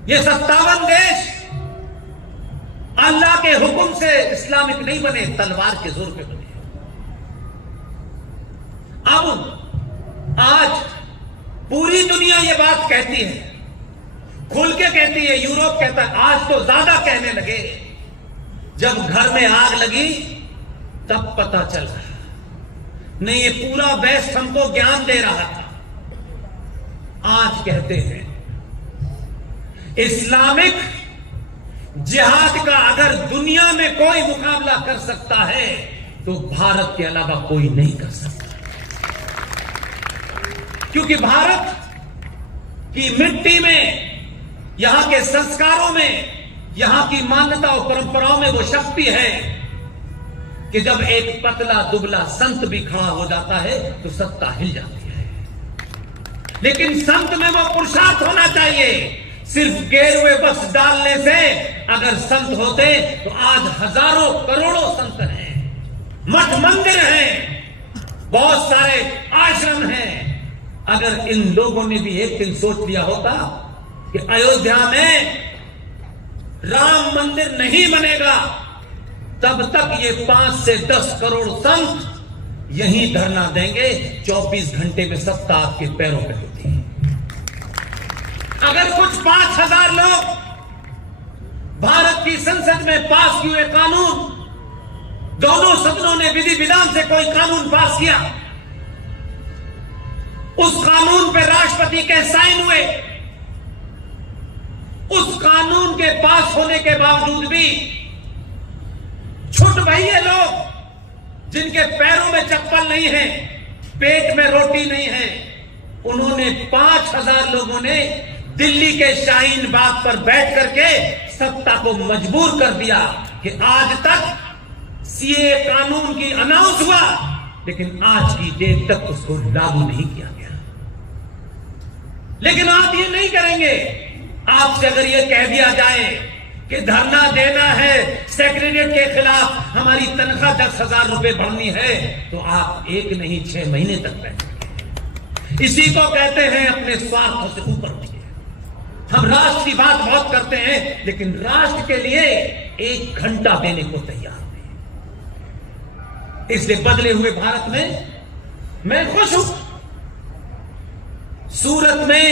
ये 57 देश अल्लाह के हुक्म से इस्लामिक नहीं बने, तलवार के जोर पे बने। अब आज पूरी दुनिया ये बात कहती है, खुल के कहती है। यूरोप कहता है, आज तो ज्यादा कहने लगे। जब घर में आग लगी तब पता चला नहीं, ये पूरा वेस्ट हमको ज्ञान दे रहा था। आज कहते हैं इस्लामिक जिहाद का अगर दुनिया में कोई मुकाबला कर सकता है तो भारत के अलावा कोई नहीं कर सकता, क्योंकि भारत की मिट्टी में, यहां के संस्कारों में, यहां की मान्यता और परंपराओं में वो शक्ति है कि जब एक पतला दुबला संत भी खड़ा हो जाता है तो सत्ता हिल जाती है। लेकिन संत में वो पुरुषार्थ होना चाहिए। सिर्फ गेरुए बक्स डालने से अगर संत होते तो आज हजारों करोड़ों संत हैं, मठ मंदिर हैं, बहुत सारे आश्रम हैं। अगर इन लोगों ने भी एक दिन सोच लिया होता कि अयोध्या में राम मंदिर नहीं बनेगा, तब तक ये 5 से 10 करोड़ संत यहीं धरना देंगे। 24 घंटे में सत्ता आपके पैरों पे होती है। अगर कुछ 5000 लोग भारत की संसद में पास किए कानून, दोनों सदनों ने विधि विधान से कोई कानून पास किया, उस कानून पे राष्ट्रपति के साइन हुए, उस कानून के पास होने के बावजूद भी छुट भैये लोग जिनके पैरों में चप्पल नहीं है, पेट में रोटी नहीं है, उन्होंने 5000 लोगों ने दिल्ली के शाहीन बाग पर बैठ करके सत्ता को मजबूर कर दिया कि आज तक सीए कानून की अनाउंस हुआ, लेकिन आज की डेट तक उसको लागू नहीं किया गया। लेकिन आप ये नहीं करेंगे। आपसे अगर ये कह दिया जाए कि धरना देना है सेक्रेटरीट के खिलाफ, हमारी तनख्वाह 10,000 रुपए बढ़नी है, तो आप 1 नहीं 6 महीने तक बैठेंगे। इसी को कहते हैं अपने स्वार्थ से ऊपर उठिए। हम राष्ट्र की बात बहुत करते हैं, लेकिन राष्ट्र के लिए 1 घंटा देने को तैयार नहीं। इसलिए बदले हुए भारत में मैं खुश हूं। सूरत में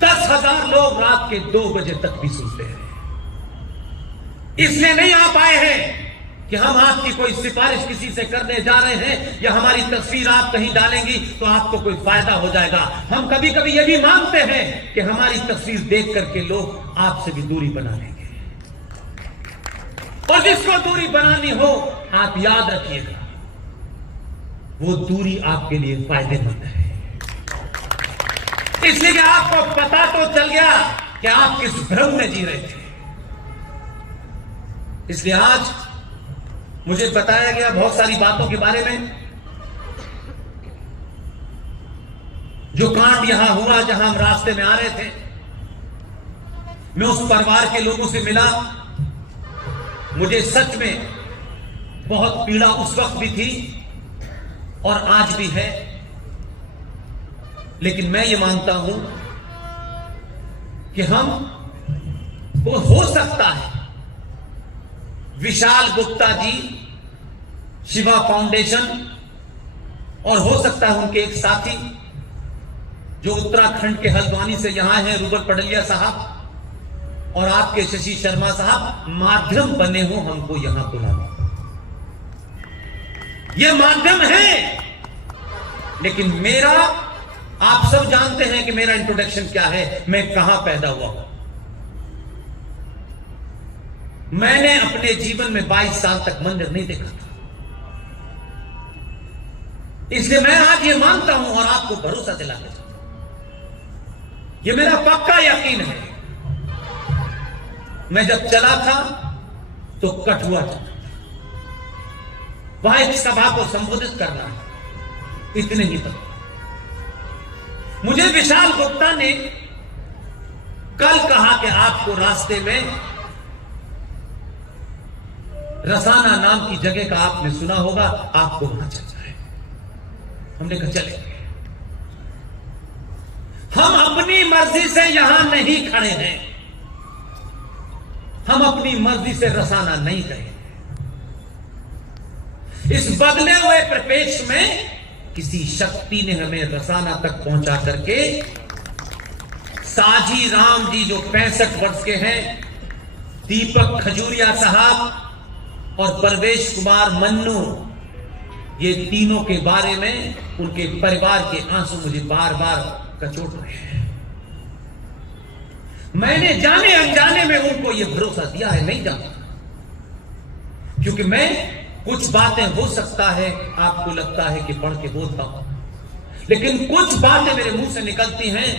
10,000 लोग रात के 2 बजे तक भी सोते हैं। इसलिए नहीं आ पाए हैं कि हम आपकी कोई सिफारिश किसी से करने जा रहे हैं या हमारी तस्वीर आप कहीं डालेंगी तो आपको कोई फायदा हो जाएगा। हम कभी कभी ये भी मानते हैं कि हमारी तस्वीर देख करके लोग आपसे भी दूरी बना लेंगे, और जिसको दूरी बनानी हो आप याद रखिएगा, वो दूरी आपके लिए फायदेमंद है। इसलिए कि आपको पता तो चल गया कि आप किस भ्रम में जी रहे थे। इसलिए आज मुझे बताया गया बहुत सारी बातों के बारे में। जो कांड यहां हुआ, जहां हम रास्ते में आ रहे थे, मैं उस परिवार के लोगों से मिला। मुझे सच में बहुत पीड़ा उस वक्त भी थी और आज भी है, लेकिन मैं ये मानता हूं कि हम वो हो सकता है विशाल गुप्ता जी, शिवा फाउंडेशन, और हो सकता है उनके एक साथी जो उत्तराखंड के हल्द्वानी से यहां हैं, रूबल पडलिया साहब, और आपके शशि शर्मा साहब, माध्यम बने हो हमको यहां बुलाने। ये माध्यम है, लेकिन मेरा, आप सब जानते हैं कि मेरा इंट्रोडक्शन क्या है, मैं कहां पैदा हुआ हूं। मैंने अपने जीवन में 22 साल तक मंदिर नहीं देखा था। इसलिए मैं आज ये मानता हूं और आपको भरोसा दिलाना चाहता हूं, ये मेरा पक्का यकीन है। मैं जब चला था तो कठुआ चला था, वहां एक सभा को संबोधित करना, इतने ही तक। मुझे विशाल गुप्ता ने कल कहा कि आपको रास्ते में रसाना नाम की जगह का आपने सुना होगा, आपको वहां चल जाए। हमने कहा चले। हम अपनी मर्जी से यहां नहीं खड़े हैं, हम अपनी मर्जी से रसाना नहीं गए। इस बदले हुए परिपेक्ष में किसी शक्ति ने हमें रसाना तक पहुंचा करके साजी राम जी जो 65 वर्ष के हैं, दीपक खजूरिया साहब और परवेश कुमार मन्नू, ये तीनों के बारे में उनके परिवार के आंसू मुझे बार बार कचोट रहे हैं। मैंने जाने अनजाने में उनको यह भरोसा दिया है, नहीं जानता, क्योंकि मैं कुछ बातें हो सकता है आपको लगता है कि पढ़ के बोलता हूं, लेकिन कुछ बातें मेरे मुंह से निकलती हैं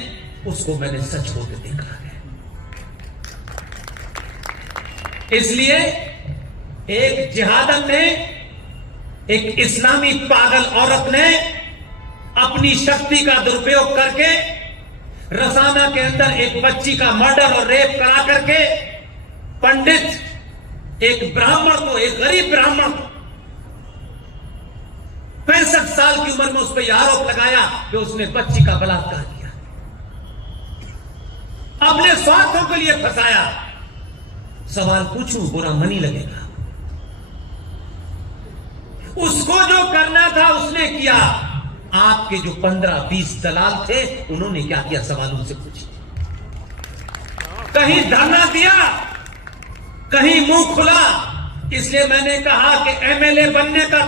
उसको मैंने सच होकर देखा है। इसलिए एक जिहादन ने, एक इस्लामी पागल औरत ने अपनी शक्ति का दुरुपयोग करके रसाना के अंदर एक बच्ची का मर्डर और रेप करा करके पंडित एक ब्राह्मण को, एक गरीब ब्राह्मण को 65 साल की उम्र में उस पर यह आरोप लगाया कि उसने बच्ची का बलात्कार किया, अपने स्वार्थों के लिए फंसाया। सवाल पूछूं, बुरा मनी लगेगा। उसको जो करना था उसने किया। आपके जो 15-20 दलाल थे उन्होंने क्या किया, सवाल उनसे पूछिए। कहीं धरना दिया, कहीं मुंह खुला। इसलिए मैंने कहा कि एमएलए बनने का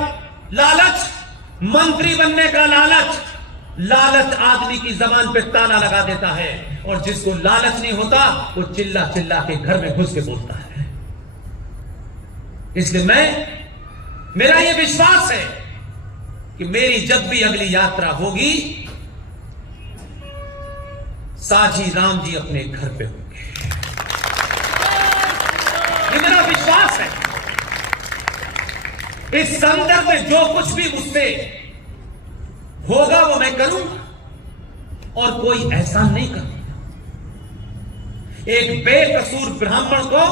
लालच, मंत्री बनने का लालच आदमी की जबान पे ताला लगा देता है, और जिसको लालच नहीं होता वो चिल्ला चिल्ला के घर में घुस के बोलता है। इसलिए मेरा यह विश्वास है कि मेरी जब भी अगली यात्रा होगी, साजी राम जी अपने घर पे होंगे, ये मेरा विश्वास है। इस संदर्भ में जो कुछ भी मुझसे होगा वो मैं करूंगा और कोई एहसान नहीं करूंगा। एक बेकसूर ब्राह्मण को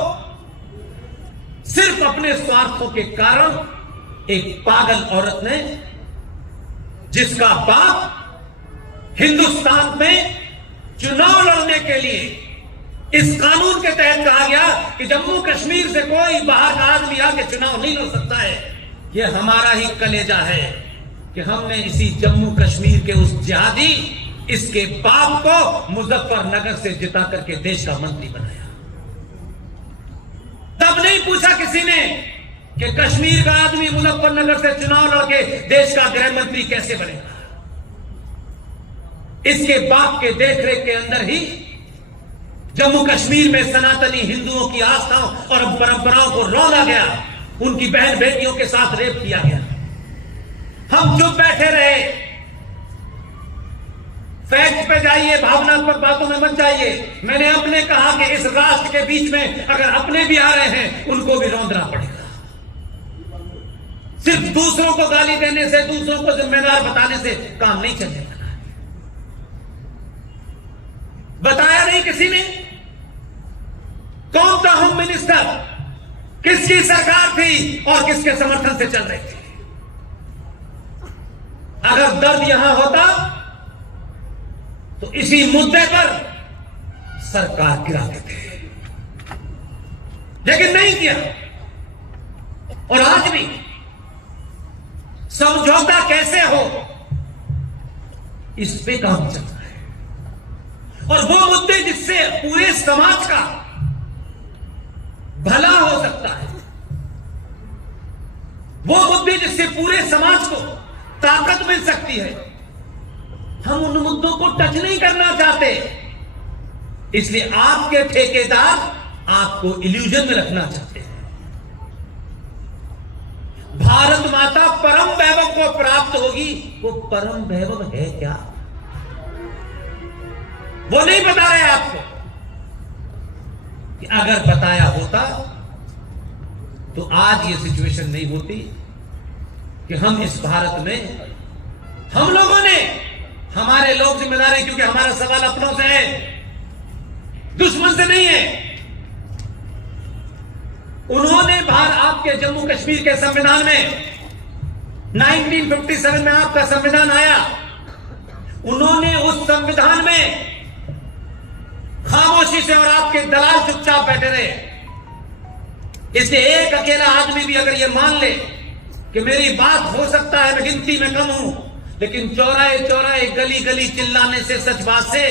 सिर्फ अपने स्वार्थों के कारण एक पागल औरत ने, जिसका बाप हिंदुस्तान में चुनाव लड़ने के लिए इस कानून के तहत कहा गया कि जम्मू कश्मीर से कोई बाहर का आदमी आके चुनाव नहीं लड़ सकता है, यह हमारा ही कलेजा है कि हमने इसी जम्मू कश्मीर के उस जिहादी, इसके बाप को मुजफ्फरनगर से जिता करके देश का मंत्री बनाया। तब नहीं पूछा किसी ने कि कश्मीर का आदमी मुजफ्फरनगर से चुनाव लड़के देश का गृह मंत्री कैसे बनेगा। इसके बाप के देखरेख के अंदर ही जम्मू कश्मीर में सनातनी हिंदुओं की आस्थाओं और परंपराओं को रौंदा गया, उनकी बहन बेटियों के साथ रेप किया गया। हम चुप बैठे रहे। फैक्ट पे जाइए, भावनात्मक बातों में मत जाइए। मैंने अपने कहा कि इस राष्ट्र के बीच में अगर अपने भी आ रहे हैं उनको भी रौंदना पड़ेगा। सिर्फ दूसरों को गाली देने से, दूसरों को जिम्मेदार बताने से काम नहीं चलेगा। बताया नहीं किसी ने कौन था होम मिनिस्टर, किसकी सरकार थी और किसके समर्थन से चल रही थी। अगर दर्द यहां होता तो इसी मुद्दे पर सरकार गिराते थे, लेकिन नहीं किया। और आज भी समझौता कैसे हो इस पे काम चल रहा है। और वो मुद्दे जिससे पूरे समाज का भला हो सकता है, वो मुद्दे जिससे पूरे समाज को ताकत मिल सकती है, हम उन मुद्दों को टच नहीं करना चाहते। इसलिए आपके ठेकेदार आपको इल्यूजन में रखना चाहते हैं। भारत माता परम वैभव को प्राप्त होगी, वो परम वैभव है क्या वो नहीं बता रहे आपको। कि अगर बताया होता तो आज ये सिचुएशन नहीं होती, कि हम इस भारत में हम लोगों ने, हमारे लोग जिम्मेदार हैं, क्योंकि हमारा सवाल अपनों से है, दुश्मन से नहीं है। उन्होंने आपके जम्मू कश्मीर के संविधान में 1957 में आपका संविधान आया, उन्होंने उस संविधान में खामोशी से, और आपके दलाल चुपचाप बैठे रहे। इसलिए एक अकेला आदमी भी अगर यह मान ले कि मेरी बात हो सकता है मैं गिनती में कम हूं, लेकिन चौराहे चौराहे गली गली चिल्लाने से, सच बात से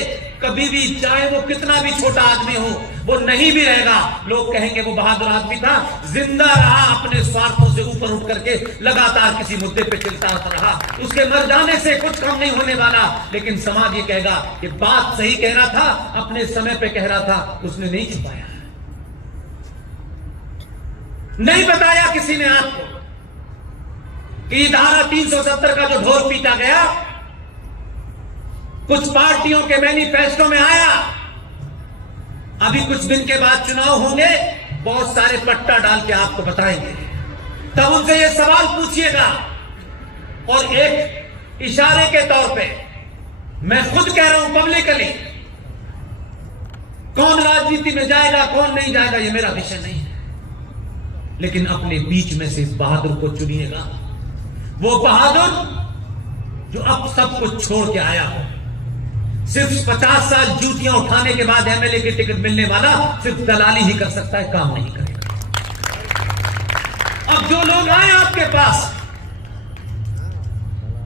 कभी भी, चाहे वो कितना भी छोटा आदमी हो, वो नहीं भी रहेगा। लोग कहेंगे वो बहादुर आदमी था, जिंदा रहा, अपने स्वार्थों से ऊपर उठ करके लगातार किसी मुद्दे पे चलता रहा, उसके मर जाने से कुछ कम नहीं होने वाला। लेकिन समाज ये कहेगा कि बात सही कह रहा था, अपने समय पे कह रहा था, उसने नहीं छुपाया, नहीं बताया किसी ने आपको कि धारा 370 का जो ढोल पीटा गया, कुछ पार्टियों के मैनिफेस्टो में आया। अभी कुछ दिन के बाद चुनाव होंगे, बहुत सारे पट्टा डाल के आपको बताएंगे, तब उनसे ये सवाल पूछिएगा। और एक इशारे के तौर पे मैं खुद कह रहा हूं पब्लिकली, कौन राजनीति में जाएगा कौन नहीं जाएगा ये मेरा विषय नहीं है, लेकिन अपने बीच में से इस बहादुर को चुनिएगा, वो बहादुर जो अब सब कुछ छोड़ के आया हो। सिर्फ 50 साल जूतियां उठाने के बाद एमएलए की टिकट मिलने वाला सिर्फ दलाली ही कर सकता है, काम नहीं करेगा। अब जो लोग आए आपके पास,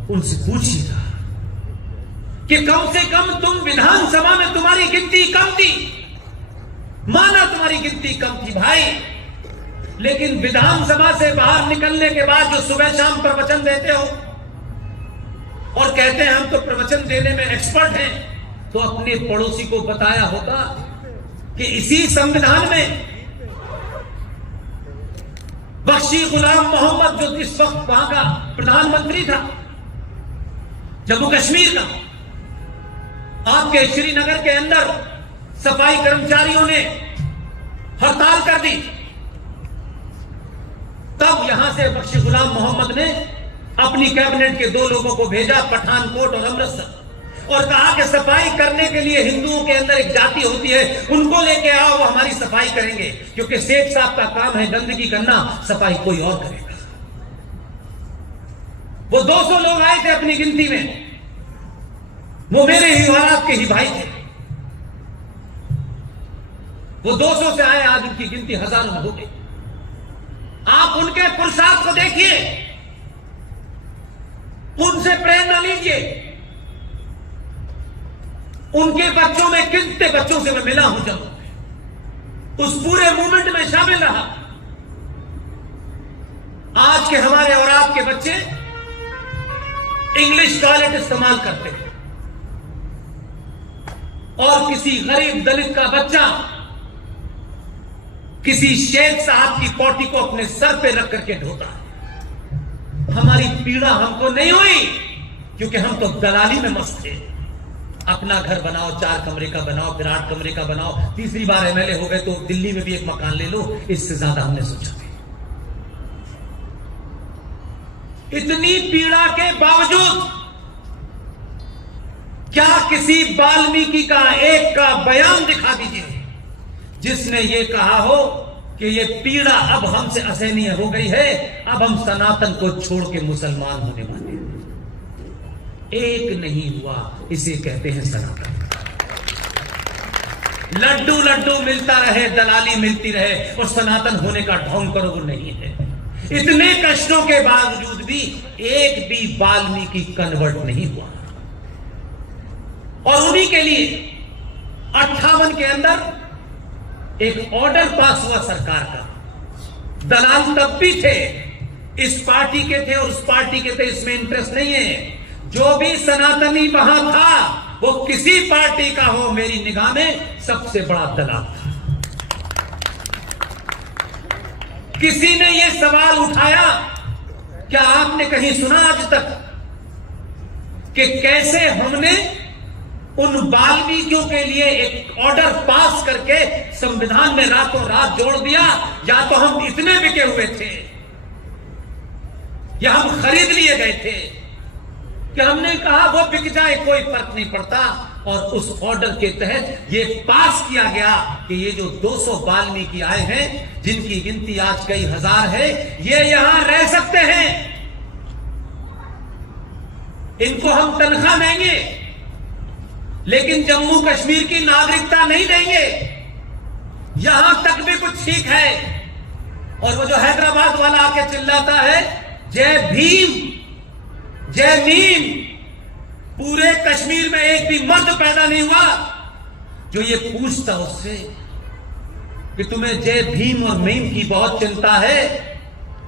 उनसे पूछिएगा कि कम से कम तुम विधानसभा में, तुम्हारी गिनती कम थी, माना तुम्हारी गिनती कम थी भाई, लेकिन विधानसभा से बाहर निकलने के बाद जो सुबह शाम प्रवचन देते हो और कहते हैं हम तो प्रवचन देने में एक्सपर्ट हैं, तो अपने पड़ोसी को बताया होगा कि इसी संविधान में बख्शी गुलाम मोहम्मद, जो इस वक्त वहां का प्रधानमंत्री था जम्मू कश्मीर का, आपके श्रीनगर के अंदर सफाई कर्मचारियों ने हड़ताल कर दी, तब यहां से बख्शी गुलाम मोहम्मद ने अपनी कैबिनेट के 2 लोगों को भेजा पठानकोट और अमृतसर, और कहा कि सफाई करने के लिए हिंदुओं के अंदर एक जाति होती है, उनको लेके आओ, वो हमारी सफाई करेंगे, क्योंकि शेख साहब का काम है गंदगी करना, सफाई कोई और करेगा। वो 200 लोग आए थे अपनी गिनती में, वो मेरे ही और आपके ही भाई थे। वो 200 से आए, आज उनकी गिनती हजारों में हो गई। आप उनके पुरुषार्थ को देखिए, उनसे प्रेरणा लीजिए। उनके बच्चों में कितने बच्चों से मैं मिला हूं, जब उस पूरे मूवमेंट में शामिल रहा। आज के हमारे और आपके बच्चे इंग्लिश टॉयलेट इस्तेमाल करते हैं, और किसी गरीब दलित का बच्चा किसी शेख साहब की पोटी को अपने सर पे रख करके ढोता है। हमारी पीड़ा हमको नहीं हुई, क्योंकि हम तो दलाली में मस्त थे। अपना घर बनाओ, 4 कमरे का बनाओ, फिर 8 कमरे का बनाओ, तीसरी बार एमएलए हो गए तो दिल्ली में भी एक मकान ले लो, इससे ज्यादा हमने सोचा नहीं। इतनी पीड़ा के बावजूद क्या किसी वाल्मीकि का एक का बयान दिखा दीजिए जिसने ये कहा हो कि ये पीड़ा अब हमसे असहनीय हो गई है, अब हम सनातन को छोड़ के मुसलमान होने वाले हैं। एक नहीं हुआ, इसे कहते हैं सनातन। लड्डू लड्डू मिलता रहे, दलाली मिलती रहे, और सनातन होने का ढोंग करो, वो नहीं है। इतने कष्टों के बावजूद भी एक भी वाल्मीकि कन्वर्ट नहीं हुआ, और उन्हीं के लिए 58 के अंदर एक ऑर्डर पास हुआ सरकार का। दलाल तब भी थे, इस पार्टी के थे और उस पार्टी के थे, इसमें इंटरेस्ट नहीं है। जो भी सनातनी वहां था, वो किसी पार्टी का हो, मेरी निगाह में सबसे बड़ा दलाल था। किसी ने यह सवाल उठाया, क्या आपने कहीं सुना आज तक कि कैसे हमने उन वाल्मीकियों के लिए एक ऑर्डर पास करके संविधान में रातों रात जोड़ दिया? या तो हम इतने बिके हुए थे, या हम खरीद लिए गए थे कि हमने कहा वो बिक जाए कोई फर्क नहीं पड़ता, और उस ऑर्डर के तहत ये पास किया गया कि ये जो 200 वाल्मीकि आए हैं, जिनकी गिनती आज कई हजार है, ये यहां रह सकते हैं। इनको हम तनख्वाह देंगे लेकिन जम्मू कश्मीर की नागरिकता नहीं देंगे। यहां तक भी कुछ ठीक है। और वो जो हैदराबाद वाला आके चिल्लाता है जय भीम जय मीम, पूरे कश्मीर में एक भी मर्द पैदा नहीं हुआ जो ये पूछता उससे कि तुम्हें जय भीम और मीम की बहुत चिंता है,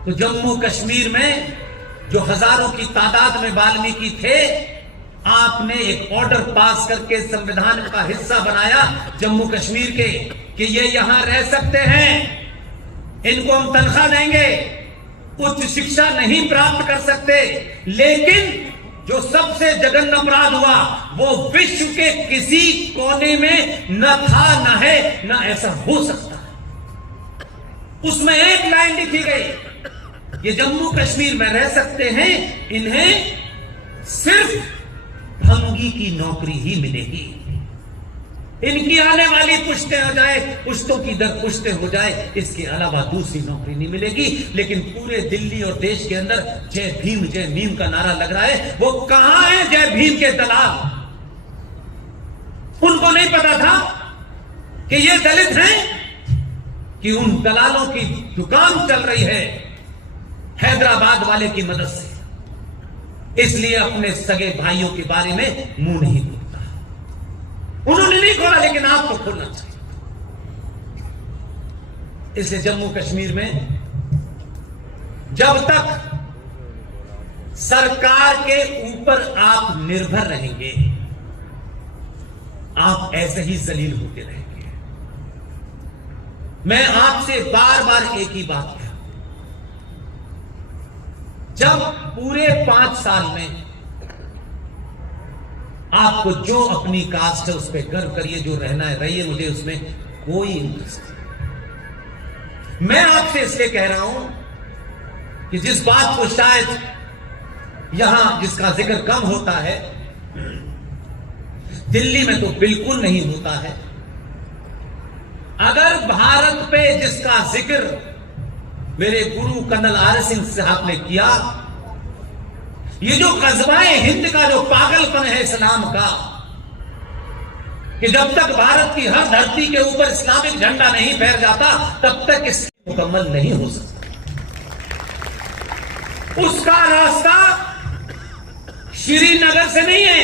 तो जम्मू कश्मीर में जो हजारों की तादाद में वाल्मीकि थे, आपने एक ऑर्डर पास करके संविधान का हिस्सा बनाया जम्मू कश्मीर के कि ये यहां रह सकते हैं, इनको हम तनख्वाह देंगे, उच्च शिक्षा नहीं प्राप्त कर सकते। लेकिन जो सबसे जघन्य अपराध हुआ वो विश्व के किसी कोने में न था, न है, न ऐसा हो सकता है। उसमें एक लाइन लिखी गई, ये जम्मू कश्मीर में रह सकते हैं, इन्हें सिर्फ भंगी की नौकरी ही मिलेगी। इनकी आने वाली पुश्तें हो जाए, पुश्तों की दर पुश्तें हो जाए, इसके अलावा दूसरी नौकरी नहीं मिलेगी। लेकिन पूरे दिल्ली और देश के अंदर जय भीम जय मीम का नारा लग रहा है, वो कहां है जय भीम के दलाल? उनको नहीं पता था कि ये दलित हैं, कि उन दलालों की दुकान चल रही है हैदराबाद वाले की मदद से। इसलिए अपने सगे भाइयों के बारे में मुंह नहीं खोलता। उन्होंने नहीं खोला, लेकिन आपको खोलना चाहिए। इसलिए जम्मू कश्मीर में जब तक सरकार के ऊपर आप निर्भर रहेंगे, आप ऐसे ही जलील होते रहेंगे। मैं आपसे बार बार एक ही बात कहा, जब पूरे 5 साल में आपको जो अपनी कास्ट है उस पर गर्व करिए, जो रहना है रहिए, मुझे उसमें कोई इंटरेस्ट नहीं। मैं आपसे इसलिए कह रहा हूं कि जिस बात को शायद यहां जिसका जिक्र कम होता है, दिल्ली में तो बिल्कुल नहीं होता है। अगर भारत पे जिसका जिक्र मेरे गुरु कर्नल आर सिंह साहब ने किया, ये जो कस्बाए हिंद का जो पागलपन है इस्लाम का, कि जब तक भारत की हर धरती के ऊपर इस्लामिक झंडा नहीं फहर जाता तब तक इस्लाम मुकम्मल नहीं हो सकता। उसका रास्ता श्रीनगर से नहीं है,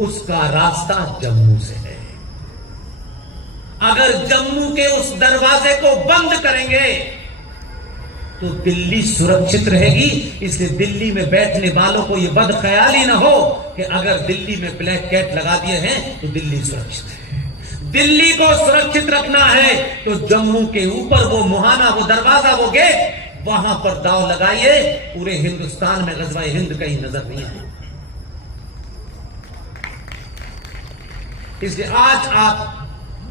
उसका रास्ता जम्मू से है। अगर जम्मू के उस दरवाजे को बंद करेंगे तो दिल्ली सुरक्षित रहेगी। इसलिए दिल्ली में बैठने वालों को यह बदख्याली ना हो कि अगर दिल्ली में ब्लैक कैट लगा दिए हैं तो दिल्ली सुरक्षित है। दिल्ली को सुरक्षित रखना है तो जम्मू के ऊपर वो मुहाना, वो दरवाजा, वो गेट, वहां पर दाव लगाइए। पूरे हिंदुस्तान में गज़वा हिंद कहीं नजर नहीं आए। इसलिए आज आप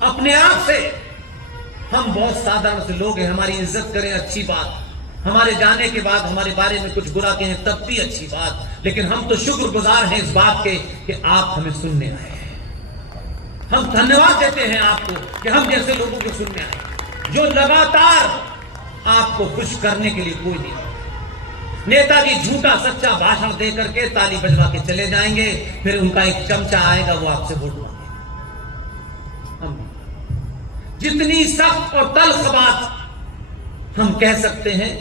अपने आप से, हम बहुत साधारण से लोग हैं, हमारी इज्जत करें, अच्छी बात, हमारे जाने के बाद हमारे बारे में कुछ बुरा कहें तब भी अच्छी बात, लेकिन हम तो शुक्रगुजार हैं इस बात के कि आप हमें सुनने आए हैं। हम धन्यवाद देते हैं आपको कि हम जैसे लोगों को सुनने आए, जो लगातार आपको खुश करने के लिए कोई नहीं। नेताजी झूठा सच्चा भाषण दे करके ताली बजवा के चले जाएंगे, फिर उनका एक चमचा आएगा, वो आपसे वोट मांगेगा। जितनी सख्त और तल्ख बात हम कह सकते हैं,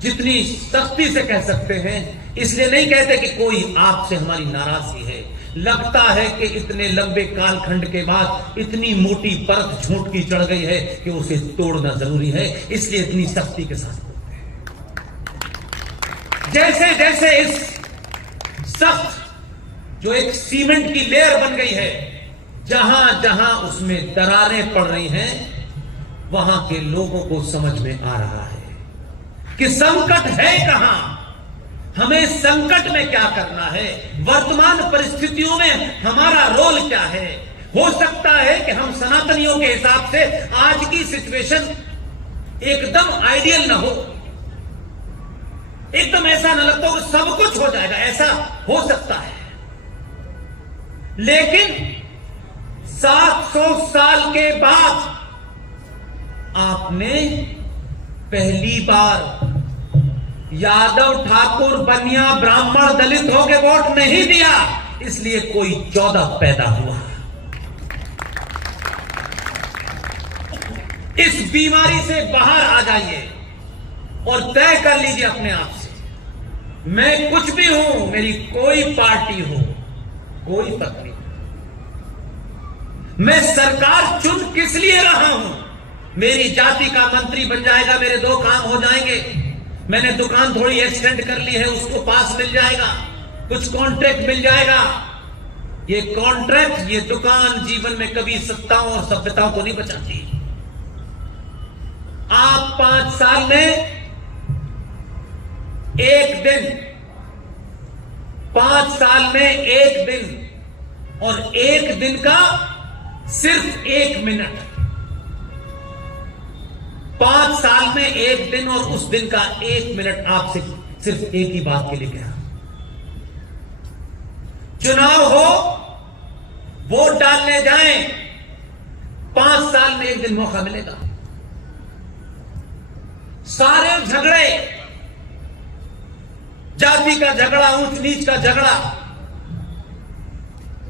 जितनी सख्ती से कह सकते हैं, इसलिए नहीं कहते कि कोई आपसे हमारी नाराजगी है। लगता है कि इतने लंबे कालखंड के बाद इतनी मोटी परत झूठ की चढ़ गई है कि उसे तोड़ना जरूरी है, इसलिए इतनी सख्ती के साथ बोलते हैं। जैसे जैसे इस सख्त जो एक सीमेंट की लेयर बन गई है, जहां जहां उसमें दरारें पड़ रही हैं, वहां के लोगों को समझ में आ रहा है कि संकट है कहां, हमें संकट में क्या करना है, वर्तमान परिस्थितियों में हमारा रोल क्या है। हो सकता है कि हम सनातनियों के हिसाब से आज की सिचुएशन एकदम आइडियल ना हो, एकदम ऐसा न लगता हो कि सब कुछ हो जाएगा, ऐसा हो सकता है, लेकिन 700 साल के बाद आपने पहली बार यादव, ठाकुर, बनिया, ब्राह्मण, दलित होके वोट नहीं दिया, इसलिए कोई 14 पैदा हुआ। इस बीमारी से बाहर आ जाइए और तय कर लीजिए अपने आप से, मैं कुछ भी हूं, मेरी कोई पार्टी हो, कोई फर्क नहीं, मैं सरकार चुन किस लिए रहा हूं, मेरी जाति का मंत्री बन जाएगा, मेरे 2 काम हो जाएंगे, मैंने दुकान थोड़ी एक्सटेंड कर ली है, उसको पास मिल जाएगा, कुछ कॉन्ट्रैक्ट मिल जाएगा। ये कॉन्ट्रैक्ट, ये दुकान जीवन में कभी सत्ताओं और सभ्यताओं को नहीं बचाती। आप 5 साल में एक दिन, 5 साल में एक दिन, और एक दिन का सिर्फ 1 मिनट, 5 साल में एक दिन और उस दिन का 1 मिनट आपसे सिर्फ एक ही बात के लिए कहा, चुनाव हो, वोट डालने जाएं, 5 साल में एक दिन मौका मिलेगा। सारे झगड़े, जाति का झगड़ा, ऊंच नीच का झगड़ा,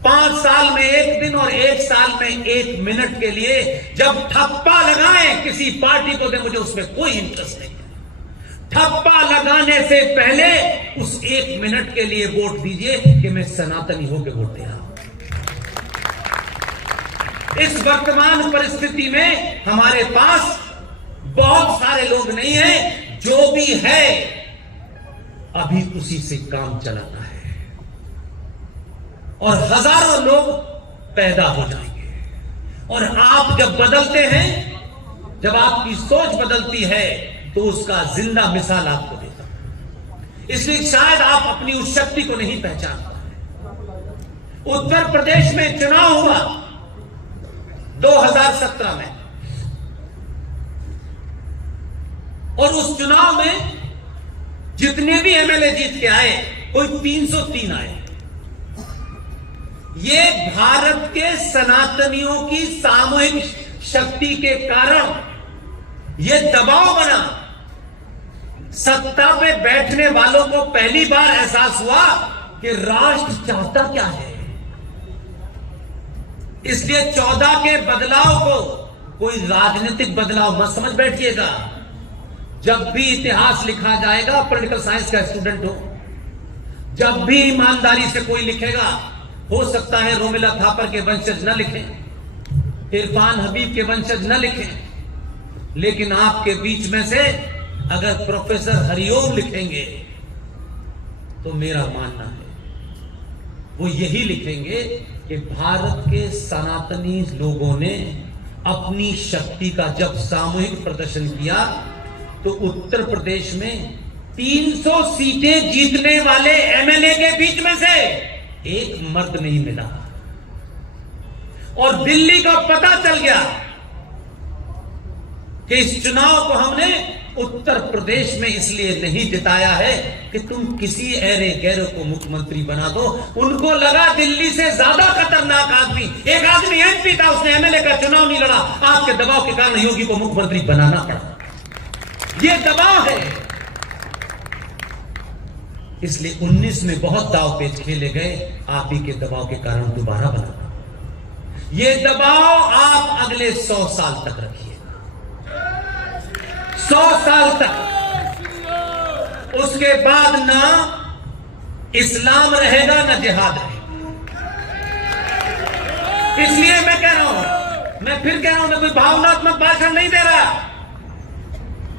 5 साल में एक दिन और 1 साल में 1 मिनट के लिए जब ठप्पा लगाएं किसी पार्टी को, दे मुझे उसमें कोई इंटरेस्ट नहीं है, ठप्पा लगाने से पहले उस 1 मिनट के लिए वोट दीजिए कि मैं सनातनी होकर वोट दे रहा हूं। इस वर्तमान परिस्थिति में हमारे पास बहुत सारे लोग नहीं हैं, जो भी है अभी उसी से काम चलाता है, और हजारों लोग पैदा हो जाएंगे। और आप जब बदलते हैं, जब आपकी सोच बदलती है, तो उसका जिंदा मिसाल आपको देता हूं। इसलिए शायद आप अपनी उस शक्ति को नहीं पहचान पाए। उत्तर प्रदेश में चुनाव हुआ 2017 में, और उस चुनाव में जितने भी एमएलए जीत के आए, कोई 303 आए। ये भारत के सनातनियों की सामूहिक शक्ति के कारण ये दबाव बना। सत्ता पे बैठने वालों को पहली बार एहसास हुआ कि राष्ट्र चाहता क्या है। इसलिए 14 के बदलाव को कोई राजनीतिक बदलाव मत समझ बैठिएगा। जब भी इतिहास लिखा जाएगा, पॉलिटिकल साइंस का स्टूडेंट हो, जब भी ईमानदारी से कोई लिखेगा, हो सकता है रोमिला थापर के वंशज न लिखें, इरफान हबीब के वंशज न लिखें, लेकिन आपके बीच में से अगर प्रोफेसर हरिओम लिखेंगे तो मेरा मानना है वो यही लिखेंगे कि भारत के सनातनी लोगों ने अपनी शक्ति का जब सामूहिक प्रदर्शन किया तो उत्तर प्रदेश में 300 सीटें जीतने वाले एमएलए के बीच में से एक मर्द नहीं मिला। और दिल्ली का पता चल गया कि इस चुनाव को हमने उत्तर प्रदेश में इसलिए नहीं जिताया है कि तुम किसी ऐरे गैरों को मुख्यमंत्री बना दो। उनको लगा दिल्ली से ज्यादा खतरनाक आदमी, एक आदमी एमपी था, उसने एमएलए का चुनाव नहीं लड़ा, आपके दबाव के कारण योगी को मुख्यमंत्री बनाना पड़ा। ये दबाव है। इसलिए 19 में बहुत दाव पेच खेले गए, आप ही के दबाव के कारण दोबारा बना। ये दबाव आप अगले 100 साल तक रखिए, 100 साल तक। उसके बाद ना इस्लाम रहेगा ना जिहाद रहेगा। इसलिए मैं कह रहा हूं, मैं फिर कह रहा हूं, मैं कोई भावनात्मक भाषण नहीं दे रहा।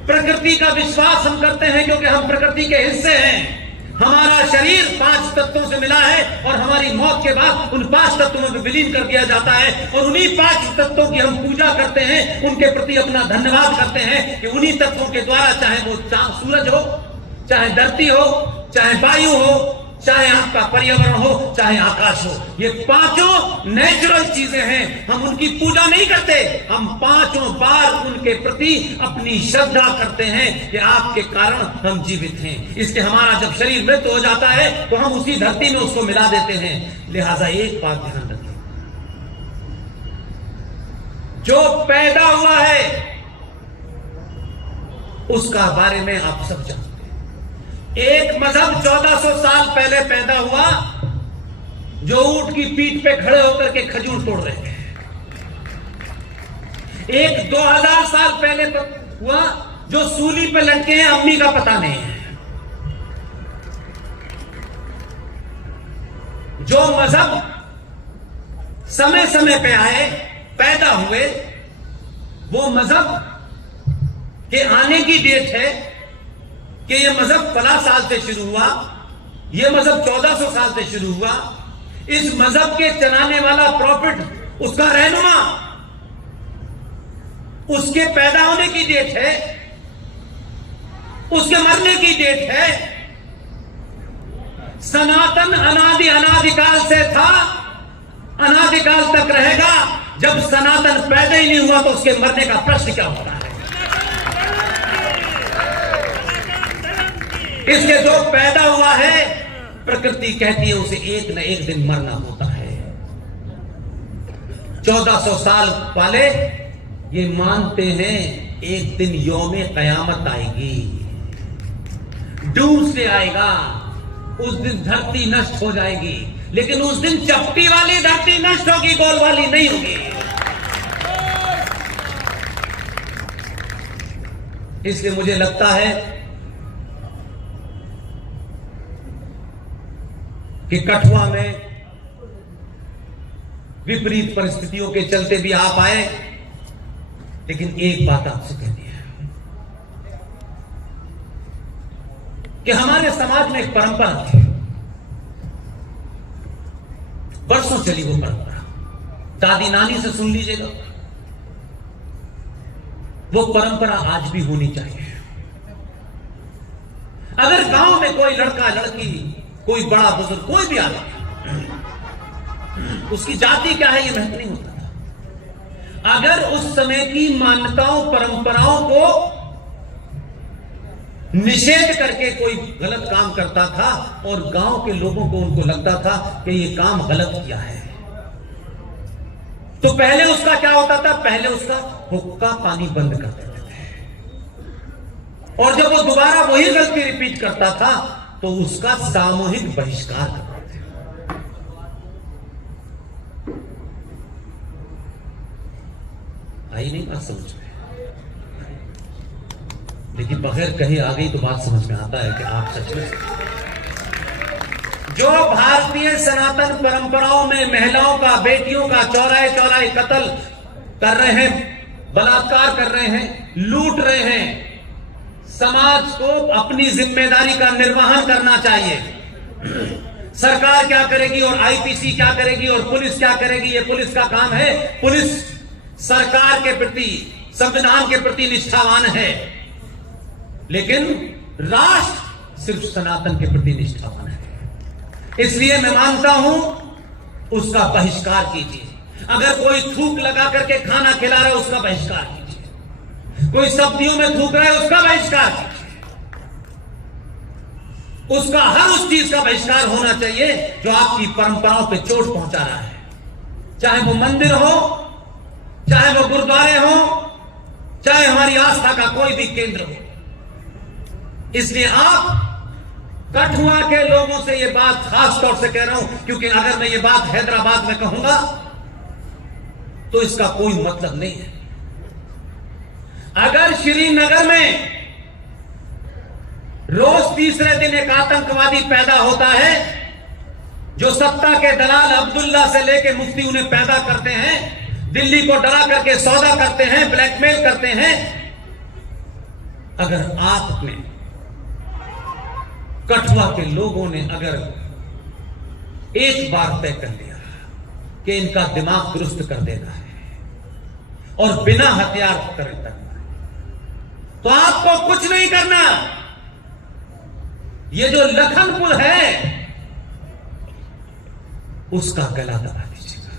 प्रकृति का विश्वास हम करते हैं क्योंकि हम प्रकृति के हिस्से हैं। हमारा शरीर 5 तत्वों से मिला है और हमारी मौत के बाद उन 5 तत्वों में विलीन कर दिया जाता है, और उन्हीं 5 तत्वों की हम पूजा करते हैं, उनके प्रति अपना धन्यवाद करते हैं कि उन्हीं तत्वों के द्वारा, चाहे वो सूरज हो, चाहे धरती हो, चाहे वायु हो, चाहे आपका पर्यावरण हो, चाहे आकाश हो। ये पांचों नेचुरल चीजें हैं, हम उनकी पूजा नहीं करते, हम पांचों बार उनके प्रति अपनी श्रद्धा करते हैं कि आपके कारण हम जीवित हैं। इसलिए हमारा जब शरीर मृत्यु हो जाता है तो हम उसी धरती में उसको मिला देते हैं। लिहाजा एक बात ध्यान रखें, जो पैदा हुआ है उसका बारे में आप सब जानते हैं। एक मजहब 1400 साल पहले पैदा हुआ, जो ऊंट की पीठ पे खड़े होकर के खजूर तोड़ रहे हैं। एक 2000 साल पहले हुआ, जो सूली पे लटके हैं, अम्मी का पता नहीं है। जो मजहब समय समय पे आए, पैदा हुए, वो मजहब के आने की डेट है कि यह मजहब फला साल से शुरू हुआ, यह मजहब 1400 साल से शुरू हुआ। इस मजहब के चलाने वाला प्रॉफिट, उसका रहनुमा, उसके पैदा होने की डेट है, उसके मरने की डेट है। सनातन अनादिकाल से था, अनादिकाल तक रहेगा। जब सनातन पैदा ही नहीं हुआ तो उसके मरने का प्रश्न क्या होता है? इसलिए जो पैदा हुआ है, प्रकृति कहती है उसे एक न एक दिन मरना होता है। 1400 साल वाले ये मानते हैं एक दिन यौमे कयामत आएगी, डूम्सडे आएगा, उस दिन धरती नष्ट हो जाएगी। लेकिन उस दिन चपटी वाली धरती नष्ट होगी, गोल वाली नहीं होगी। इसलिए मुझे लगता है कि कठुआ में विपरीत परिस्थितियों के चलते भी आप आए, लेकिन एक बात आपसे कहनी है कि हमारे समाज में एक परंपरा थी, बरसों चली वो परंपरा, दादी नानी से सुन लीजिएगा। वो परंपरा आज भी होनी चाहिए। अगर गांव में कोई लड़का लड़की, कोई बड़ा बुजुर्ग, कोई भी आदमी, उसकी जाति क्या है ये महत्व नहीं होता था। अगर उस समय की मान्यताओं परंपराओं को निषेध करके कोई गलत काम करता था और गांव के लोगों को, उनको लगता था कि ये काम गलत किया है, तो पहले उसका क्या होता था? पहले उसका हुक्का पानी बंद कर देते थे, और जब वो दोबारा वही गलती रिपीट करता था तो उसका सामूहिक बहिष्कार करते थे। आई नहीं बात समझ में? लेकिन बगैर कहीं आ गई तो बात समझ में आता है कि आप सच में जो भारतीय सनातन परंपराओं में महिलाओं का, बेटियों का चौराहे चौराहे कत्ल कर रहे हैं, बलात्कार कर रहे हैं, लूट रहे हैं, समाज को अपनी जिम्मेदारी का निर्वहन करना चाहिए। सरकार क्या करेगी और आईपीसी क्या करेगी और पुलिस क्या करेगी, ये पुलिस का काम है। पुलिस सरकार के प्रति, संविधान के प्रति निष्ठावान है, लेकिन राष्ट्र सिर्फ सनातन के प्रति निष्ठावान है। इसलिए मैं मानता हूं उसका बहिष्कार कीजिए। अगर कोई थूक लगा करके खाना खिला रहा है उसका बहिष्कार कीजिए, कोई सब्जियों में थूक रहा है उसका बहिष्कार कीजिए। उसका हर उस चीज का बहिष्कार होना चाहिए जो आपकी परंपराओं पे चोट पहुंचा रहा है, चाहे वो मंदिर हो, चाहे वो गुरुद्वारे हो, चाहे हमारी आस्था का कोई भी केंद्र हो। इसलिए आप कठुआ के लोगों से ये बात खास तौर से कह रहा हूं, क्योंकि अगर मैं ये बात हैदराबाद में कहूंगा तो इसका कोई मतलब नहीं है। अगर श्रीनगर में रोज तीसरे दिन एक आतंकवादी पैदा होता है, जो सत्ता के दलाल अब्दुल्ला से लेके मुफ्ती उन्हें पैदा करते हैं, दिल्ली को डरा करके सौदा करते हैं, ब्लैकमेल करते हैं, अगर आप में कठुआ के लोगों ने अगर एक बार तय कर लिया कि इनका दिमाग दुरुस्त कर देना है और बिना हथियार करना है, तो आपको कुछ नहीं करना। ये जो लखनपुर है, उसका गला दबा दीजिएगा।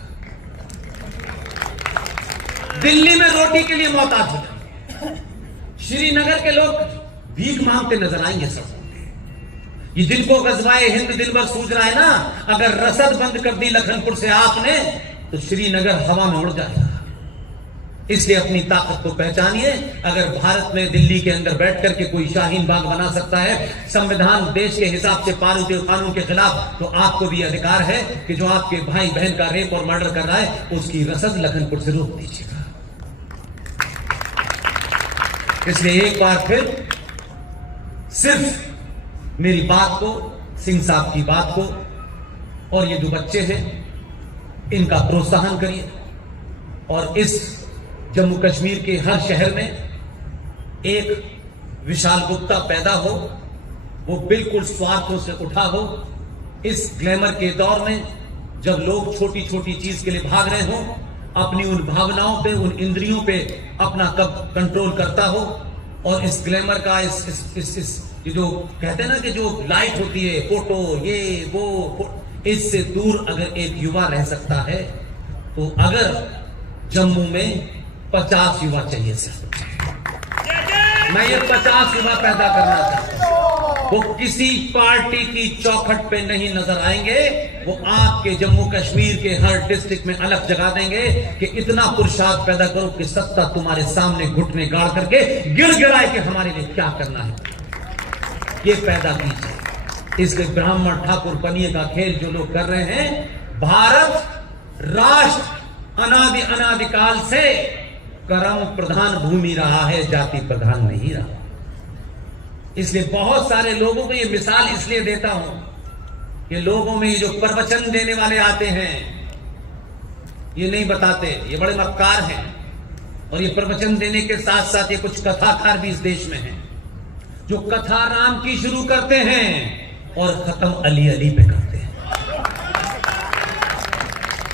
दिल्ली में रोटी के लिए मोहताज हो जाएंगे, श्रीनगर के लोग भीख मांगते नजर आएंगे सब। ये जिनको गजवाए हिंद दिन भर सूझ रहा है ना, अगर रसद बंद कर दी लखनपुर से आपने तो श्रीनगर हवा में उड़ जाएगा। इसलिए अपनी ताकत को पहचानिए। अगर भारत में दिल्ली के अंदर बैठ करके कोई शाहीन बाग बना सकता है संविधान देश के हिसाब से पारित कानून के खिलाफ, तो आपको भी अधिकार है कि जो आपके भाई बहन का रेप और मर्डर कर रहा है उसकी रसद लखनपुर से रोक दीजिएगा। इसलिए एक बार फिर सिर्फ मेरी बात को, सिंह साहब की बात को, और ये जो बच्चे हैं इनका प्रोत्साहन करिए और इस जम्मू कश्मीर के हर शहर में एक विशाल गुप्ता पैदा हो, वो बिल्कुल स्वार्थों से उठा हो। इस ग्लैमर के दौर में जब लोग छोटी छोटी चीज के लिए भाग रहे हो, अपनी उन भावनाओं पे, उन इंद्रियों पे अपना कब कंट्रोल करता हो, और इस ग्लैमर का इस जो कहते हैं ना कि जो लाइट होती है, फोटो ये वो, इससे दूर अगर एक युवा रह सकता है तो अगर जम्मू में 50 युवा चाहिए सिर्फ, मैं ये 50 युवा पैदा करना चाहता हूं। वो किसी पार्टी की चौखट पे नहीं नजर आएंगे, वो आपके जम्मू कश्मीर के हर डिस्ट्रिक्ट में अलग जगह देंगे कि इतना पुरुषार्थ पैदा करो कि सत्ता तुम्हारे सामने घुटने गाड़ करके गिड़गिड़ाए कि हमारे लिए क्या करना है, ये पैदा कीजिए। इसलिए ब्राह्मण ठाकुर बनिए का खेल जो लोग कर रहे हैं, भारत राष्ट्र अनादिकाल से कर्म प्रधान भूमि रहा है, जाति प्रधान नहीं रहा। इसलिए बहुत सारे लोगों को ये मिसाल इसलिए देता हूं कि लोगों में ये जो प्रवचन देने वाले आते हैं ये नहीं बताते, ये बड़े मक्कार हैं, और ये प्रवचन देने के साथ साथ ये कुछ कथाकार भी इस देश में हैं जो कथा राम की शुरू करते हैं और खत्म अली अली पे करते हैं।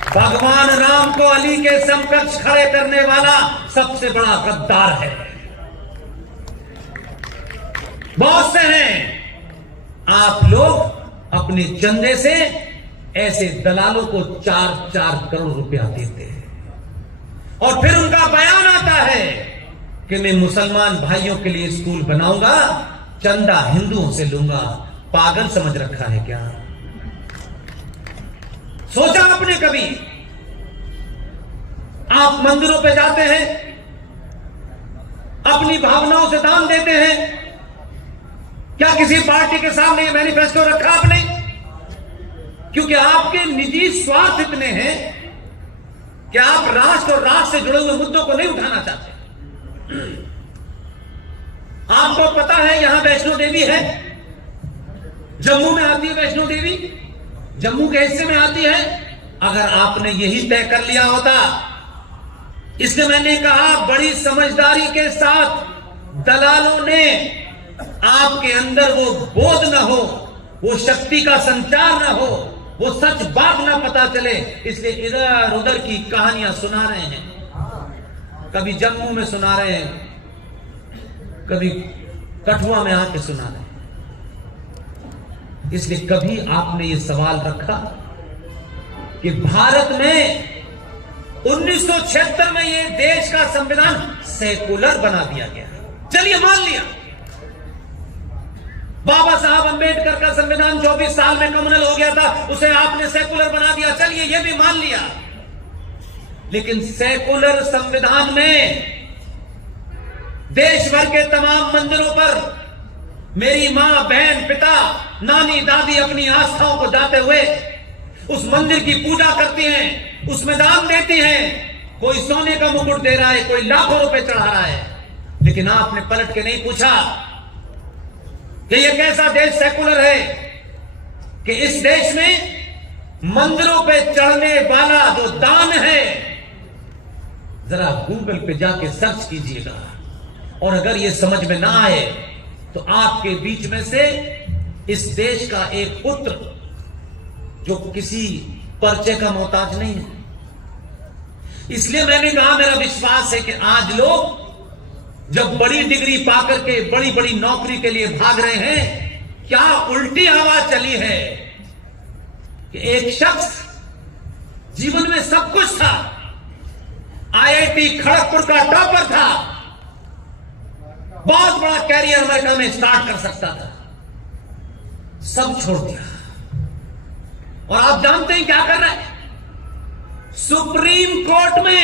भगवान राम को अली के समकक्ष खड़े करने वाला सबसे बड़ा गद्दार है। बहुत से हैं आप लोग अपने चंदे से ऐसे दलालों को 4-4 करोड़ रुपया देते हैं, और फिर उनका बयान आता है कि मैं मुसलमान भाइयों के लिए स्कूल बनाऊंगा, चंदा हिंदुओं से लूंगा। पागल समझ रखा है क्या? सोचा आपने कभी? आप मंदिरों पे जाते हैं, अपनी भावनाओं से दान देते हैं, क्या किसी पार्टी के सामने ये मैनिफेस्टो रखा आपने? क्योंकि आपके निजी स्वार्थ इतने हैं कि आप राष्ट्र और राष्ट्र से जुड़े हुए मुद्दों को नहीं उठाना चाहते। आपको पता है यहां वैष्णो देवी है, जम्मू में आती है वैष्णो देवी, जम्मू के हिस्से में आती है। अगर आपने यही तय कर लिया होता, इसलिए मैंने कहा बड़ी समझदारी के साथ दलालों ने आपके अंदर वो बोध न हो, वो शक्ति का संचार न हो, वो सच बात ना पता चले, इसलिए इधर उधर की कहानियां सुना रहे हैं। कभी जम्मू में सुना रहे हैं, कभी कठुआ में आके सुना रहे हैं। इसलिए कभी आपने ये सवाल रखा कि भारत में 1976 में ये देश का संविधान सेकुलर बना दिया गया? चलिए मान लिया, बाबा साहब अंबेडकर का संविधान 24 साल में कम्युनल हो गया था, उसे आपने सेकुलर बना दिया, चलिए ये भी मान लिया। लेकिन सेकुलर संविधान में देश भर के तमाम मंदिरों पर मेरी मां, बहन, पिता, नानी, दादी अपनी आस्थाओं को जाते हुए उस मंदिर की पूजा करती हैं, उसमें दान देती हैं। कोई सोने का मुकुट दे रहा है, कोई लाखों रुपए चढ़ा रहा है, लेकिन आपने पलट के नहीं पूछा कि यह कैसा देश सेकुलर है कि इस देश में मंदिरों पे चढ़ने वाला जो दान है, जरा गूगल पे जाके सर्च कीजिएगा, और अगर यह समझ में ना आए तो आपके बीच में से इस देश का एक पुत्र जो किसी पर्चे का मोहताज नहीं है। इसलिए मैंने कहा मेरा विश्वास है कि आज लोग जब बड़ी डिग्री पाकर के बड़ी बड़ी नौकरी के लिए भाग रहे हैं, क्या उल्टी हवा चली है कि एक शख्स जीवन में सब कुछ था, आईआईटी खड़गपुर का टॉपर था, बहुत बड़ा कैरियर अमेरिका में स्टार्ट कर सकता था, सब छोड़ दिया। और आप जानते हैं क्या कर रहा है? सुप्रीम कोर्ट में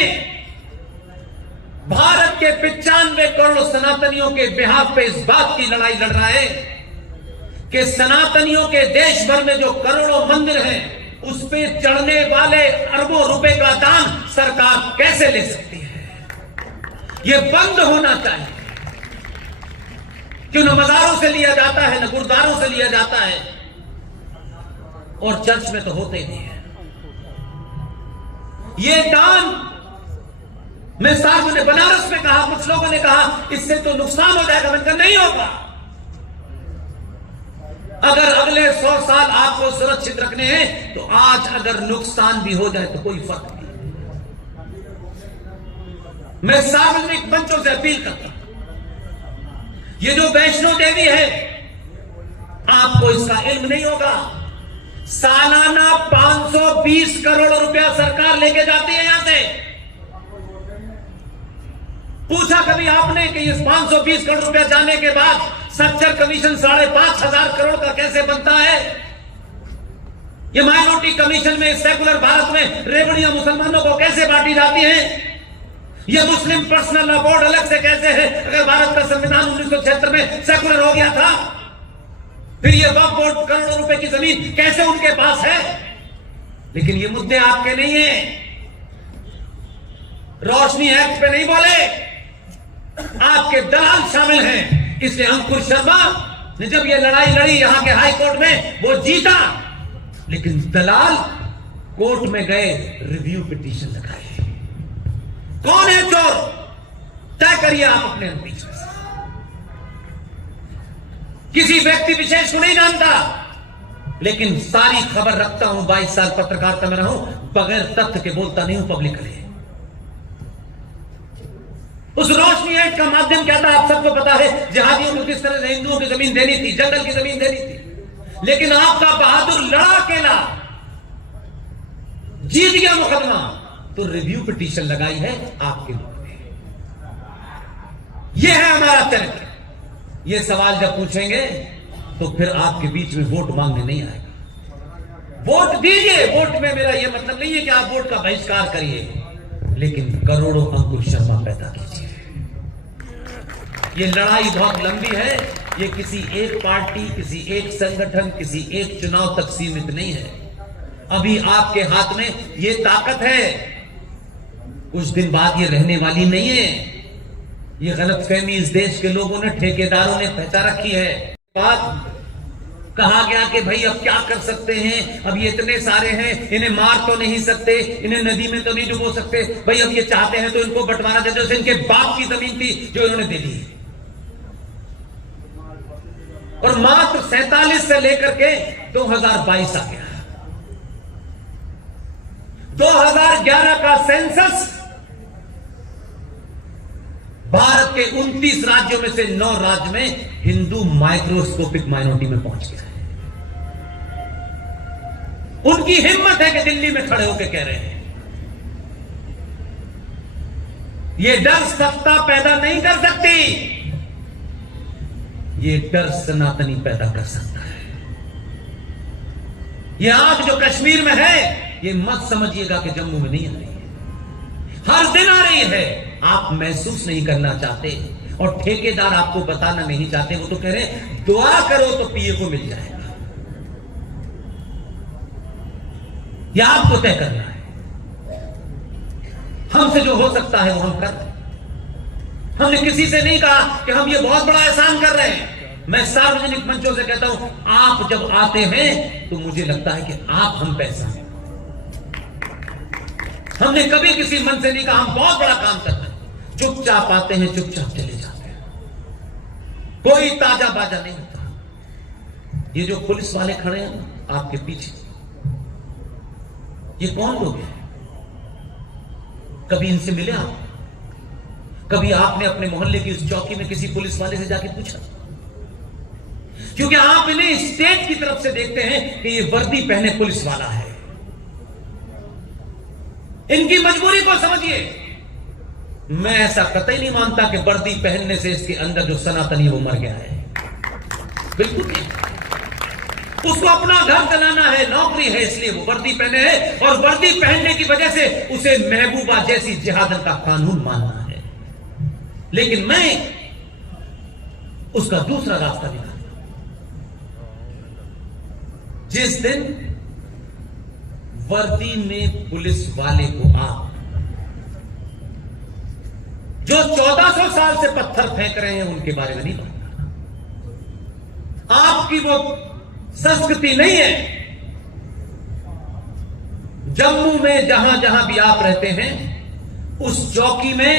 भारत के 95 करोड़ सनातनियों के बिहाफ पे इस बात की लड़ाई लड़ रहा है कि सनातनियों के देश भर में जो करोड़ों मंदिर हैं, उस पे चढ़ने वाले अरबों रुपए का दान सरकार कैसे ले सकती है? यह बंद होना चाहिए। क्यों न मजारों से लिया जाता है, न गुरुद्वारों से लिया जाता है, और चर्च में तो होते ही नहीं है। ये दान, मैं साहब ने बनारस में कहा, कुछ लोगों ने कहा इससे तो नुकसान हो जाएगा। मैंने कहा नहीं होगा। अगर अगले 100 साल आपको सुरक्षित रखने हैं तो आज अगर नुकसान भी हो जाए तो कोई फर्क नहीं। मैं सार्वजनिक मंचों से अपील करता हूं, ये जो वैष्णो देवी है, आपको इसका इल्म नहीं होगा, सालाना 520 करोड़ रुपया सरकार लेके जाती है यहां से। पूछा कभी आपने कि इस 520 करोड़ रुपया जाने के बाद स्ट्रक्चर कमीशन 5,500 करोड़ का कैसे बनता है? ये माइनॉरिटी कमीशन में सेकुलर भारत में रेवड़ियां मुसलमानों को कैसे बांटी जाती हैं? ये मुस्लिम पर्सनल लॉ बोर्ड अलग से कैसे है? अगर भारत का संविधान 1976 में सेकुलर हो गया था, फिर ये वक्फ बोर्ड करोड़ों रुपए की जमीन कैसे उनके पास है? लेकिन ये मुद्दे आपके नहीं है। रोशनी एक्ट पे नहीं बोले, आपके दलाल शामिल हैं। इसलिए अंकुर शर्मा ने जब ये लड़ाई लड़ी यहां के हाई कोर्ट में, वो जीता, लेकिन दलाल कोर्ट में गए, रिव्यू पिटीशन लगाए। कौन है चोर? तय करिए आप अपने बीच में से। किसी व्यक्ति विशेष को नहीं जानता, लेकिन सारी खबर रखता हूं। 22 साल पत्रकारिता में रहा हूं, बगैर तथ्य के बोलता नहीं हूं पब्लिकली। उस रोशनी एक्ट का माध्यम क्या था आप सबको पता है। जिहादियों को किस तरह से हिंदुओं की जमीन देनी थी, जंगल की जमीन देनी थी। लेकिन आपका बहादुर लड़ा अकेला, जीत गया मुकदमा, तो रिव्यू पिटीशन लगाई है आपके लोगों ने। यह है हमारा चरित्र। ये सवाल जब पूछेंगे तो फिर आपके बीच में वोट मांगने नहीं आएगा। वोट दीजिए। वोट में मेरा यह मतलब नहीं है कि आप वोट का बहिष्कार करिए, लेकिन करोड़ों अंकुर शर्मा पैदा कीजिए। ये लड़ाई बहुत लंबी है। ये किसी एक पार्टी, किसी एक संगठन, किसी एक चुनाव तक सीमित नहीं है। अभी आपके हाथ में ये ताकत है, कुछ दिन बाद ये रहने वाली नहीं है। ये गलतफहमी इस देश के लोगों ने, ठेकेदारों ने पहचा रखी है। बात कहा गया कि भाई अब क्या कर सकते हैं, अब ये इतने सारे हैं, इन्हें मार तो नहीं सकते, इन्हें नदी में तो नहीं डुबो सकते, भाई अब ये चाहते हैं तो इनको बंटवारा दे दो। जैसे इनके बाप की जमीन थी जो इन्होंने दे दी, और मात्र 47 से लेकर के 2022 आ गया। 2011 का सेंसस भारत के 29 राज्यों में से 9 राज्य में हिंदू माइक्रोस्कोपिक माइनॉरिटी में पहुंच गया है। उनकी हिम्मत है कि दिल्ली में खड़े होकर कह रहे हैं। ये डर सत्ता पैदा नहीं कर सकती, ये डर सनातनी पैदा कर सकता है। ये आग जो कश्मीर में है, ये मत समझिएगा कि जम्मू में नहीं आ रही है, हर दिन आ रही है। आप महसूस नहीं करना चाहते और ठेकेदार आपको बताना नहीं चाहते। वो तो कह रहे हैं दुआ करो तो पीए को मिल जाएगा। यह आपको तय करना है। हमसे जो हो सकता है वो हम कर रहे हैं। हमने किसी से नहीं कहा कि हम ये बहुत बड़ा एहसान कर रहे हैं। मैं सार्वजनिक मंचों से कहता हूं, आप जब आते हैं तो मुझे लगता है कि आप हम पैसा हैं। हमने कभी किसी मन से नहीं कहा हम बहुत बड़ा काम करते हैं। चुपचाप आते हैं, चुपचाप चले जाते हैं, कोई ताजा बाजा नहीं होता। ये जो पुलिस वाले खड़े हैं आपके पीछे, ये कौन लोग हैं? कभी इनसे मिले आप? कभी आपने अपने मोहल्ले की उस चौकी में किसी पुलिस वाले से जाके पूछा? क्योंकि आप इन्हें स्टेट की तरफ से देखते हैं कि ये वर्दी पहने पुलिस वाला है। इनकी मजबूरी को समझिए। मैं ऐसा कतई नहीं मानता कि वर्दी पहनने से इसके अंदर जो सनातनी वो मर गया है, बिल्कुल नहीं। उसको अपना घर चलाना है, नौकरी है, इसलिए वो वर्दी पहने है, और वर्दी पहनने की वजह से उसे महबूबा जैसी जिहादन का कानून मानना है। लेकिन मैं उसका दूसरा रास्ता दिखाता हूं। जिस दिन वर्दी में पुलिस वाले को आप जो 1400 साल से पत्थर फेंक रहे हैं उनके बारे में नहीं बात, आपकी वो संस्कृति नहीं है। जम्मू में जहां जहां भी आप रहते हैं उस चौकी में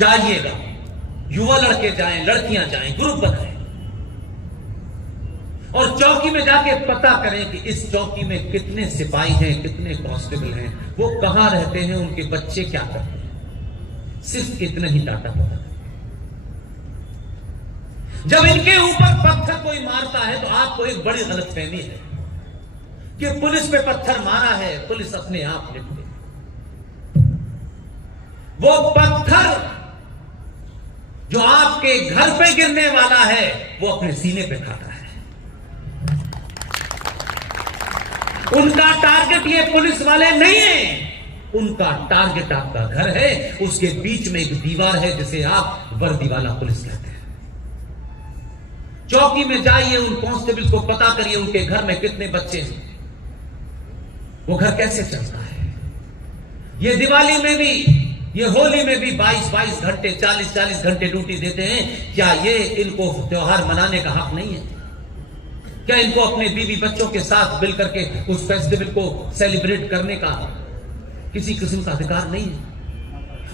जाइएगा, युवा लड़के जाएं, लड़कियां जाएं, ग्रुप बनाएं और चौकी में जाके पता करें कि इस चौकी में कितने सिपाही हैं, कितने कांस्टेबल हैं, वो कहां रहते हैं, उनके बच्चे क्या करते हैं। सिर्फ इतना ही डाटा पता। जब इनके ऊपर पत्थर कोई मारता है तो आपको एक बड़ी गलतफहमी है कि पुलिस पे पत्थर मारा है, पुलिस अपने आप निपटे। वो पत्थर जो आपके घर पे गिरने वाला है वो अपने सीने पे खाता है। उनका टारगेट ये पुलिस वाले नहीं है, उनका टारगेट आपका घर है, उसके बीच में एक दीवार है जिसे आप वर्दी वाला पुलिस कहते हैं। चौकी में जाइए, उन कांस्टेबल को पता करिए उनके घर में कितने बच्चे हैं, वो घर कैसे चलता है। ये दिवाली में भी, ये होली में भी 22-22 घंटे, 40-40 घंटे ड्यूटी देते हैं। क्या ये इनको त्योहार मनाने का हक नहीं है? क्या इनको अपने बीवी बच्चों के साथ मिलकर के उस फेस्टिवल को सेलिब्रेट करने का किसी किस्म का अधिकार नहीं है?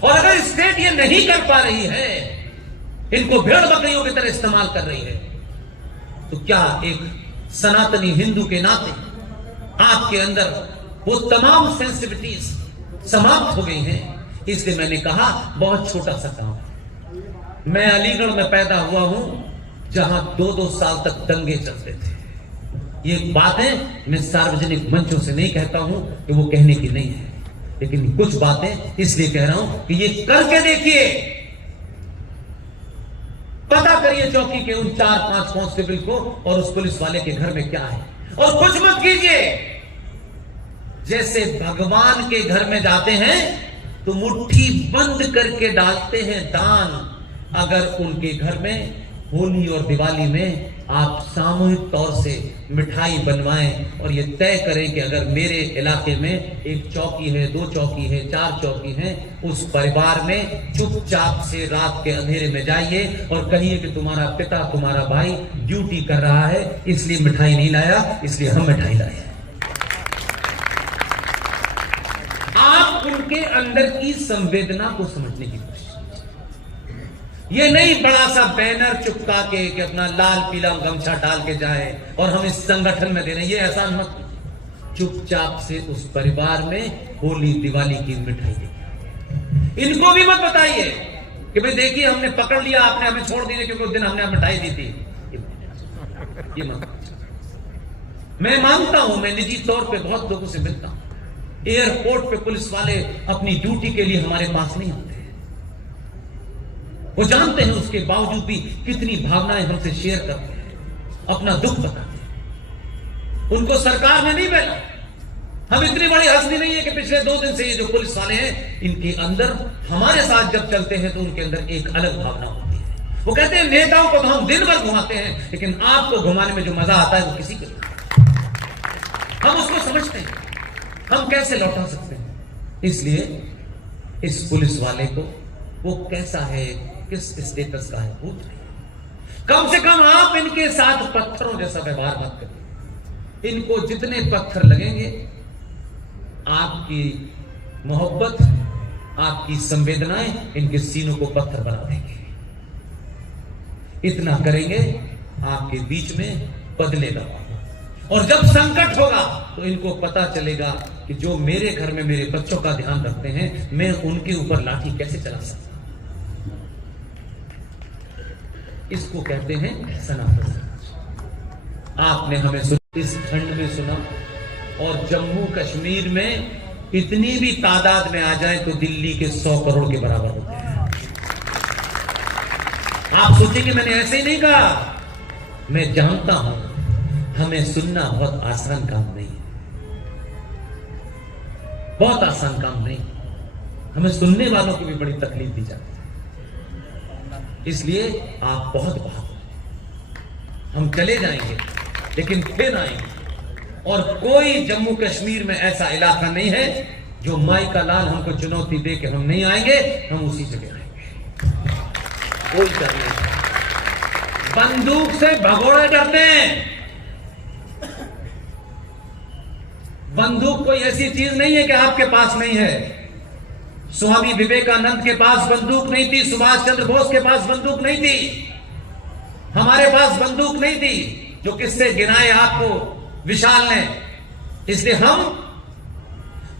और अगर स्टेट ये नहीं कर पा रही है, इनको भेड़ बकरियों की तरह इस्तेमाल कर रही है, तो क्या एक सनातनी हिंदू के नाते आपके अंदर वो तमाम सेंसिटिविटीज समाप्त हो गई हैं? इसलिए मैंने कहा बहुत छोटा सा काम है। मैं अलीगढ़ में पैदा हुआ हूं जहां 2-2 साल तक दंगे चलते थे। ये बातें मैं सार्वजनिक मंचों से नहीं कहता हूं कि वो कहने की नहीं है, लेकिन कुछ बातें इसलिए कह रहा हूं कि ये करके देखिए। पता करिए चौकी के उन 4-5 कांस्टेबल को और उस पुलिस वाले के घर में क्या है, और कुछ मत कीजिए। जैसे भगवान के घर में जाते हैं तो मुट्ठी बंद करके डालते हैं दान, अगर उनके घर में होली और दिवाली में आप सामूहिक तौर से मिठाई बनवाएं और ये तय करें कि अगर मेरे इलाके में 1 चौकी है, 2 चौकी है, 4 चौकी है, उस परिवार में चुपचाप से रात के अंधेरे में जाइए और कहिए कि तुम्हारा पिता, तुम्हारा भाई ड्यूटी कर रहा है, इसलिए मिठाई नहीं लाया, इसलिए हम मिठाई लाए। आप उनके अंदर की संवेदना को समझने की कोशिश, ये नहीं बड़ा सा बैनर चिपका के कि अपना लाल पीला गमछा डाल के जाए और हम इस संगठन में दे रहे हैं, ये ऐसा मत। चुपचाप से उस परिवार में होली दिवाली की मिठाई दे। इनको भी मत बताइए कि भाई देखिए हमने पकड़ लिया, आपने हमें छोड़ दिया क्योंकि उस दिन हमने मिठाई दी थी। ये मत। मैं मानता हूं, मैं निजी तौर पे बहुत लोगों से मिलता हूं, एयरपोर्ट पे पुलिस वाले अपनी ड्यूटी के लिए हमारे पास नहीं आते। वो जानते हैं उसके बावजूद भी कितनी भावनाएं हमसे शेयर करते हैं, अपना दुख बताते हैं। उनको सरकार ने नहीं मिला। हम इतनी बड़ी हस्ती नहीं है कि पिछले 2 दिन से ये जो पुलिस वाले हैं, इनके अंदर हमारे साथ जब चलते हैं तो उनके अंदर एक अलग भावना होती है। वो कहते हैं नेताओं को तो हम दिन भर घुमाते हैं, लेकिन आपको घुमाने में जो मजा आता है वो किसी को नहीं। हम उसको समझते हैं, हम कैसे लौटा सकते हैं। इसलिए इस पुलिस वाले को वो कैसा है, किस स्टेटस का है, पूछ रहे। कम से कम आप इनके साथ पत्थरों जैसा व्यवहार मत करिए। इनको जितने पत्थर लगेंगे, आपकी मोहब्बत, आपकी संवेदनाएं इनके सीनों को पत्थर बना देंगे। इतना करेंगे, आपके बीच में बदलेगा। और जब संकट होगा तो इनको पता चलेगा कि जो मेरे घर में मेरे बच्चों का ध्यान रखते हैं, मैं उनके ऊपर लाठी कैसे चला सकता। इसको कहते हैं सनातन समाज। आपने हमें इस ठंड में सुना और जम्मू कश्मीर में इतनी भी तादाद में आ जाए तो दिल्ली के 100 करोड़ के बराबर होते हैं। आप सोचेंगे मैंने ऐसे ही नहीं कहा, मैं जानता हूं हमें सुनना बहुत आसान काम नहीं है, बहुत आसान काम नहीं, हमें सुनने वालों को भी बड़ी तकलीफ दी जाती है। इसलिए आप बहुत बहादुर, हम चले जाएंगे लेकिन फिर आएंगे, और कोई जम्मू कश्मीर में ऐसा इलाका नहीं है जो माई का लाल हमको चुनौती दे के हम नहीं आएंगे, हम उसी जगह आएंगे। कोई डर नहीं, बंदूक से भगोड़े डरते हैं। बंदूक कोई ऐसी चीज नहीं है कि आपके पास नहीं है। स्वामी विवेकानंद के पास बंदूक नहीं थी, सुभाष चंद्र बोस के पास बंदूक नहीं थी, हमारे पास बंदूक नहीं थी। जो किससे गिनाए आपको विशाल ने। इसलिए हम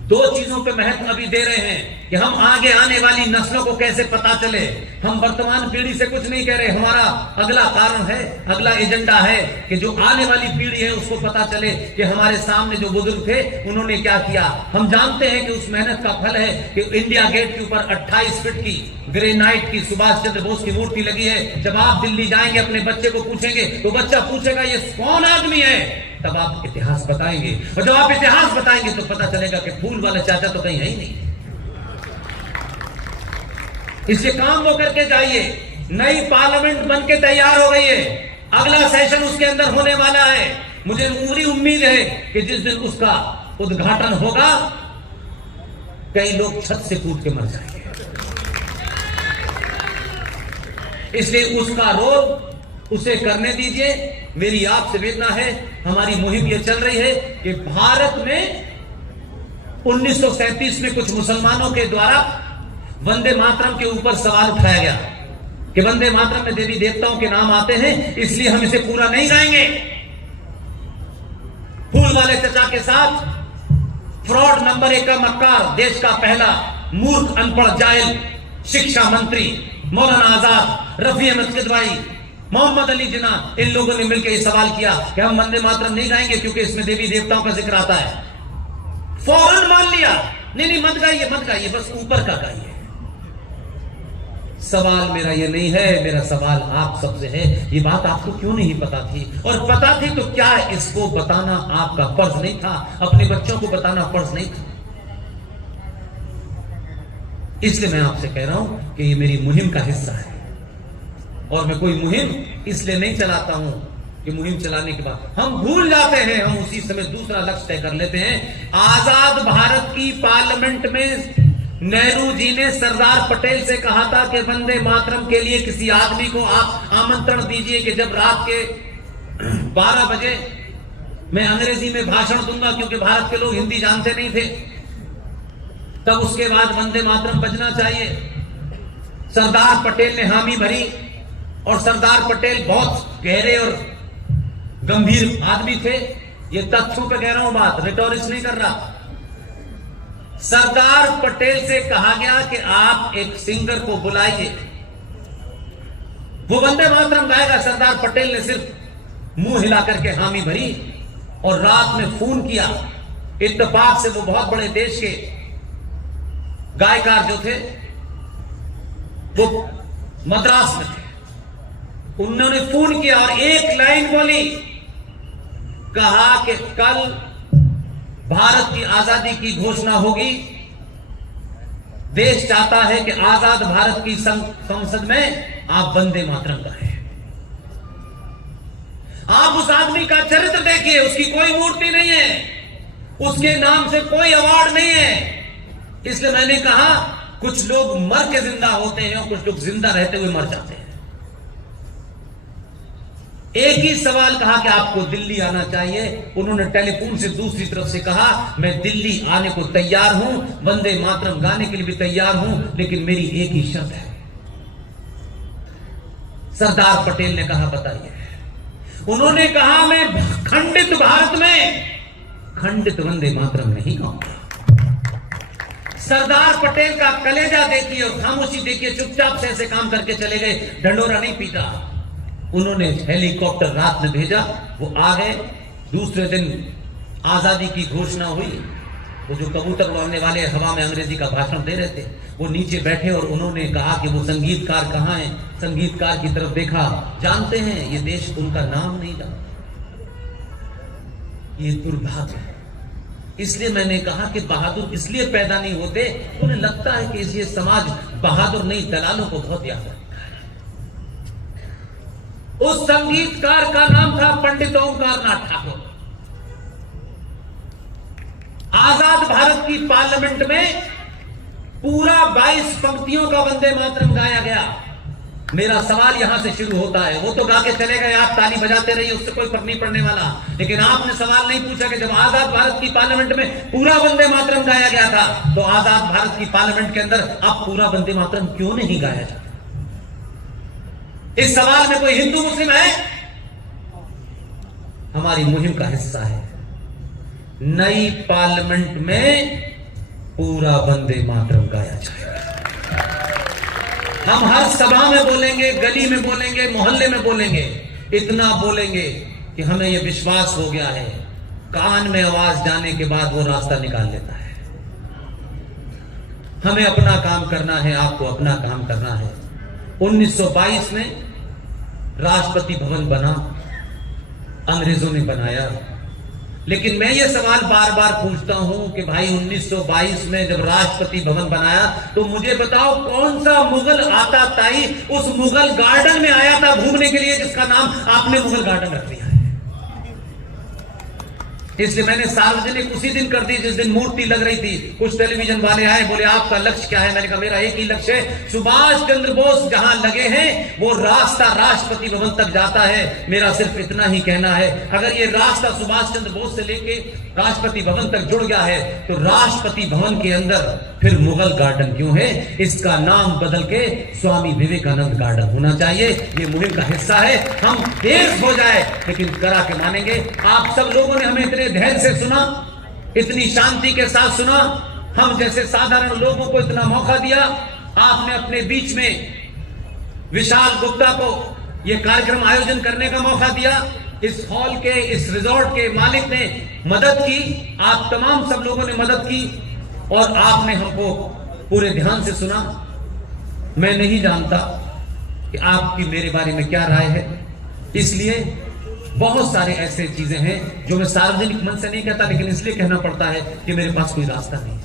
दो चीजों पे महत्व अभी दे रहे हैं कि हम आगे आने वाली नस्लों को कैसे पता चले। हम वर्तमान पीढ़ी से कुछ नहीं कह रहे, हमारा अगला कारण है, अगला एजेंडा है कि जो आने वाली पीढ़ी है उसको पता चले कि हमारे सामने जो बुजुर्ग थे उन्होंने क्या किया। हम जानते हैं कि उस मेहनत का फल है कि इंडिया गेट के ऊपर 28 फीट की ग्रेनाइट की सुभाष चंद्र बोस की मूर्ति लगी है। जब आप दिल्ली जाएंगे अपने बच्चे को पूछेंगे तो बच्चा पूछेगा ये कौन आदमी है, तब आप इतिहास बताएंगे, और जब आप इतिहास बताएंगे तो पता चलेगा कि फूल वाले चाचा तो कहीं है ही नहीं। इसलिए काम वो करके जाइए। नई पार्लियामेंट बनके तैयार हो गई है, अगला सेशन उसके अंदर होने वाला है। मुझे पूरी उम्मीद है कि जिस दिन उसका उद्घाटन होगा कई लोग छत से कूद के मर जाएंगे। इसलिए उसका रोल उसे करने दीजिए। मेरी आपसे वेदना है, हमारी मुहिम यह चल रही है कि भारत में 1937 में कुछ मुसलमानों के द्वारा वंदे मातरम के ऊपर सवाल उठाया गया कि वंदे मातरम में देवी देवताओं के नाम आते हैं, इसलिए हम इसे पूरा नहीं गाएंगे। फूल वाले चचा के साथ फ्रॉड नंबर 1 का मक्कार, देश का पहला मूर्ख अनपढ़ जाहिल शिक्षा मंत्री मौलाना आजाद, रफी अहमद किदवाई, मोहम्मद अली जिन्ना, इन लोगों ने मिलकर यह सवाल किया कि हम वंदे मातरम नहीं गाएंगे क्योंकि इसमें देवी देवताओं का जिक्र आता है। फौरन मान लिया, नहीं मत गाइए मत गाइए, बस ऊपर का गाइए। सवाल मेरा ये नहीं है, मेरा सवाल आप सबसे है, ये बात आपको क्यों नहीं पता थी? और पता थी तो क्या इसको बताना आपका फर्ज नहीं था? अपने बच्चों को बताना फर्ज नहीं था? इसलिए मैं आपसे कह रहा हूं कि ये मेरी मुहिम का हिस्सा है, और मैं कोई मुहिम इसलिए नहीं चलाता हूं कि मुहिम चलाने के बाद हम भूल जाते हैं, हम उसी समय दूसरा लक्ष्य तय कर लेते हैं। आजाद भारत की पार्लियामेंट में नेहरू जी ने सरदार पटेल से कहा था कि वंदे मातरम के लिए किसी आदमी को आप आमंत्रण दीजिए कि जब रात के 12 बजे मैं अंग्रेजी में भाषण दूंगा, क्योंकि भारत के लोग हिंदी जानते नहीं थे, तब उसके बाद वंदे मातरम बजना चाहिए। सरदार पटेल ने हामी भरी, और सरदार पटेल बहुत गहरे और गंभीर आदमी थे। ये तथ्यों पे कह रहा हूं बात, रिटोरिक्स नहीं कर रहा। सरदार पटेल से कहा गया कि आप एक सिंगर को बुलाइए, वो वंदे मातरम गाएगा। सरदार पटेल ने सिर्फ मुंह हिला करके हामी भरी और रात में फोन किया। इत्तेफाक से वो बहुत बड़े देश के गायकार जो थे वो मद्रास में थे, उन्होंने फोन किया और एक लाइन बोली, कहा कि कल भारत की आजादी की घोषणा होगी, देश चाहता है कि आजाद भारत की संसद में आप वंदे मातरम गाएं। आप उस आदमी का चरित्र देखिए, उसकी कोई मूर्ति नहीं है, उसके नाम से कोई अवार्ड नहीं है। इसलिए मैंने कहा कुछ लोग मर के जिंदा होते हैं और कुछ लोग जिंदा रहते हुए मर जाते हैं। एक ही सवाल कहा कि आपको दिल्ली आना चाहिए। उन्होंने टेलीफोन से दूसरी तरफ से कहा मैं दिल्ली आने को तैयार हूं, वंदे मातरम गाने के लिए भी तैयार हूं, लेकिन मेरी एक ही शर्त है। सरदार पटेल ने कहा बताइए। उन्होंने कहा मैं खंडित भारत में खंडित वंदे मातरम नहीं गाऊंगा। सरदार पटेल का कलेजा देखिए और खामोशी देखिए, चुपचाप से ऐसे काम करके चले गए, ढंडोरा नहीं पीटा। उन्होंने हेलीकॉप्टर रात में भेजा, वो आ गए। दूसरे दिन आजादी की घोषणा हुई, वो जो कबूतर उड़ाने वाले हवा में अंग्रेजी का भाषण दे रहे थे, वो नीचे बैठे और उन्होंने कहा कि वो संगीतकार कहाँ हैं। संगीतकार की तरफ देखा, जानते हैं ये देश उनका नाम नहीं जानता। ये दुर्भाग्य है। इसलिए मैंने कहा कि बहादुर इसलिए पैदा नहीं होते, उन्हें लगता है कि ये समाज बहादुर नहीं, दलालों को बहुत याद रखता है। उस संगीतकार का नाम था पंडित ओंकार नाथ ठाकुर। आजाद भारत की पार्लियामेंट में पूरा 22 पंक्तियों का वंदे मातरम गाया गया। मेरा सवाल यहां से शुरू होता है। वो तो गा के चले गए, आप ताली बजाते रहिए, उससे कोई फर्क नहीं पड़ने वाला। लेकिन आपने सवाल नहीं पूछा कि जब आजाद भारत की पार्लियामेंट में पूरा वंदे मातरम गाया गया था, तो आजाद भारत की पार्लियामेंट के अंदर अब पूरा वंदे मातरम क्यों नहीं गाया जाता? इस सवाल में कोई हिंदू मुस्लिम है? हमारी मुहिम का हिस्सा है। नई पार्लियामेंट में पूरा वंदे मातरम गाया जाएगा। हम हर सभा में बोलेंगे, गली में बोलेंगे, मोहल्ले में बोलेंगे, इतना बोलेंगे कि हमें यह विश्वास हो गया है, कान में आवाज जाने के बाद वो रास्ता निकाल लेता है। हमें अपना काम करना है, आपको अपना काम करना है। 1922 में राष्ट्रपति भवन बना, अंग्रेजों ने बनाया। लेकिन मैं ये सवाल बार बार पूछता हूं कि भाई 1922 में जब राष्ट्रपति भवन बनाया, तो मुझे बताओ कौन सा मुगल आता ताई उस मुगल गार्डन में आया था घूमने के लिए जिसका नाम आपने मुगल गार्डन रख दिया है? इसलिए मैंने सार्वजनिक उसी दिन कर दी जिस दिन मूर्ति लग रही थी। कुछ टेलीविजन वाले आए, बोले आपका लक्ष्य क्या है? मैंने कहा मेरा एक ही लक्ष्य है, सुभाष चंद्र बोस जहां लगे हैं वो रास्ता राष्ट्रपति भवन तक जाता है। मेरा सिर्फ इतना ही कहना है, अगर ये रास्ता सुभाष चंद्र बोस से लेके राष्ट्रपति भवन तक जुड़ गया है, तो राष्ट्रपति भवन के अंदर फिर मुगल गार्डन क्यों है? इसका नाम बदल के स्वामी विवेकानंद गार्डन होना चाहिए। ये मुहिम का हिस्सा है। हम देर हो जाए लेकिन करा के मानेंगे। आप सब लोगों ने हमें इतने धैर्य से सुना, इतनी शांति के साथ सुना, हम जैसे साधारण लोगों को इतना मौका दिया। आपने अपने बीच में विशाल गुप्ता को यह कार्यक्रम आयोजन करने का मौका दिया। इस हॉल के, इस रिजॉर्ट के मालिक ने मदद की, आप तमाम सब लोगों ने मदद की और आपने हमको पूरे ध्यान से सुना। मैं नहीं जानता कि आपकी मेरे बारे में क्या राय है, इसलिए बहुत सारे ऐसे चीजें हैं जो मैं सार्वजनिक मन से नहीं कहता, लेकिन इसलिए कहना पड़ता है कि मेरे पास कोई रास्ता नहीं है।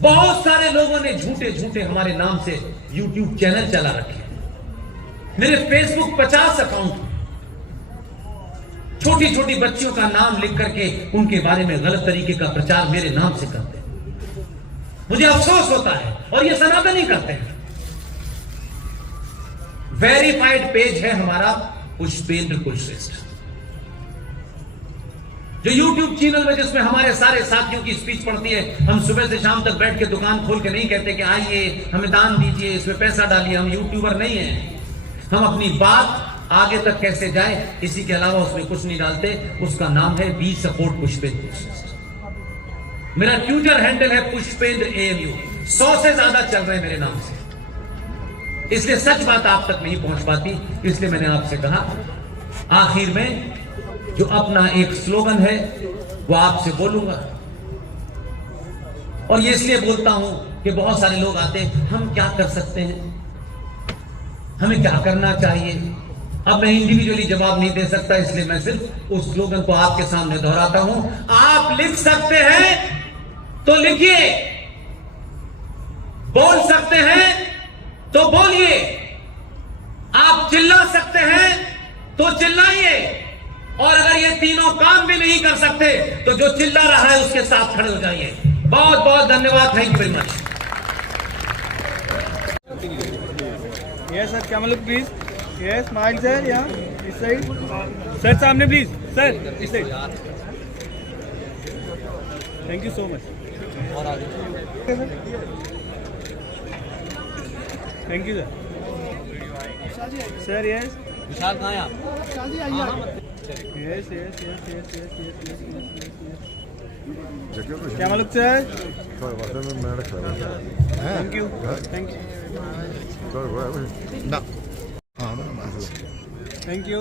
बहुत सारे लोगों ने झूठे झूठे हमारे नाम से YouTube चैनल चला रखे हैं। मेरे फेसबुक 50 अकाउंट, छोटी छोटी बच्चियों का नाम लिख करके उनके बारे में गलत तरीके का प्रचार मेरे नाम से करते हैं। मुझे अफसोस होता है, और ये सनातनी करते हैं। वेरीफाइड पेज है हमारा पुष्पेंद्र कुलश्रेष्ठ, जो YouTube चैनल में, जिसमें हमारे सारे साथियों की स्पीच पढ़ती है। हम सुबह से शाम तक बैठ के दुकान खोल के नहीं कहते कि आइए हमें दान दीजिए, इसमें पैसा डालिए। हम यूट्यूबर नहीं हैं। हम अपनी बात आगे तक कैसे जाए, इसी के अलावा उसमें कुछ नहीं डालते। उसका नाम है बी सपोर्ट पुष्पेंद्र कुलश्रेष्ठ। मेरा ट्विटर हैंडल है पुष्पेंद्र AMU। 100 से ज्यादा चल रहे हैं मेरे नाम से, इसलिए सच बात आप तक नहीं पहुंच पाती। इसलिए मैंने आपसे कहा, आखिर में जो अपना एक स्लोगन है वो आपसे बोलूंगा। और ये इसलिए बोलता हूं कि बहुत सारे लोग आते हैं, हम क्या कर सकते हैं, हमें क्या करना चाहिए। अब मैं इंडिविजुअली जवाब नहीं दे सकता, इसलिए मैं सिर्फ उस स्लोगन को आपके सामने दोहराता हूं। आप लिख सकते हैं तो लिखिए, बोल सकते हैं तो बोलिए, आप चिल्ला सकते हैं तो चिल्लाइए, और अगर ये तीनों काम भी नहीं कर सकते तो जो चिल्ला रहा है उसके साथ खड़े हो जाइए। बहुत बहुत धन्यवाद। Thank you very much. Yes sir, camera look please. Yes smile sir, यहाँ इस साइड सर, सामने प्लीज सर, इस side. Thank you so much. और आगे thank you sir. Sir yes, Vishal कहाँ हैं आप? Yes yes yes yes yes yes. Camera look sir. Thank you thank you thank you.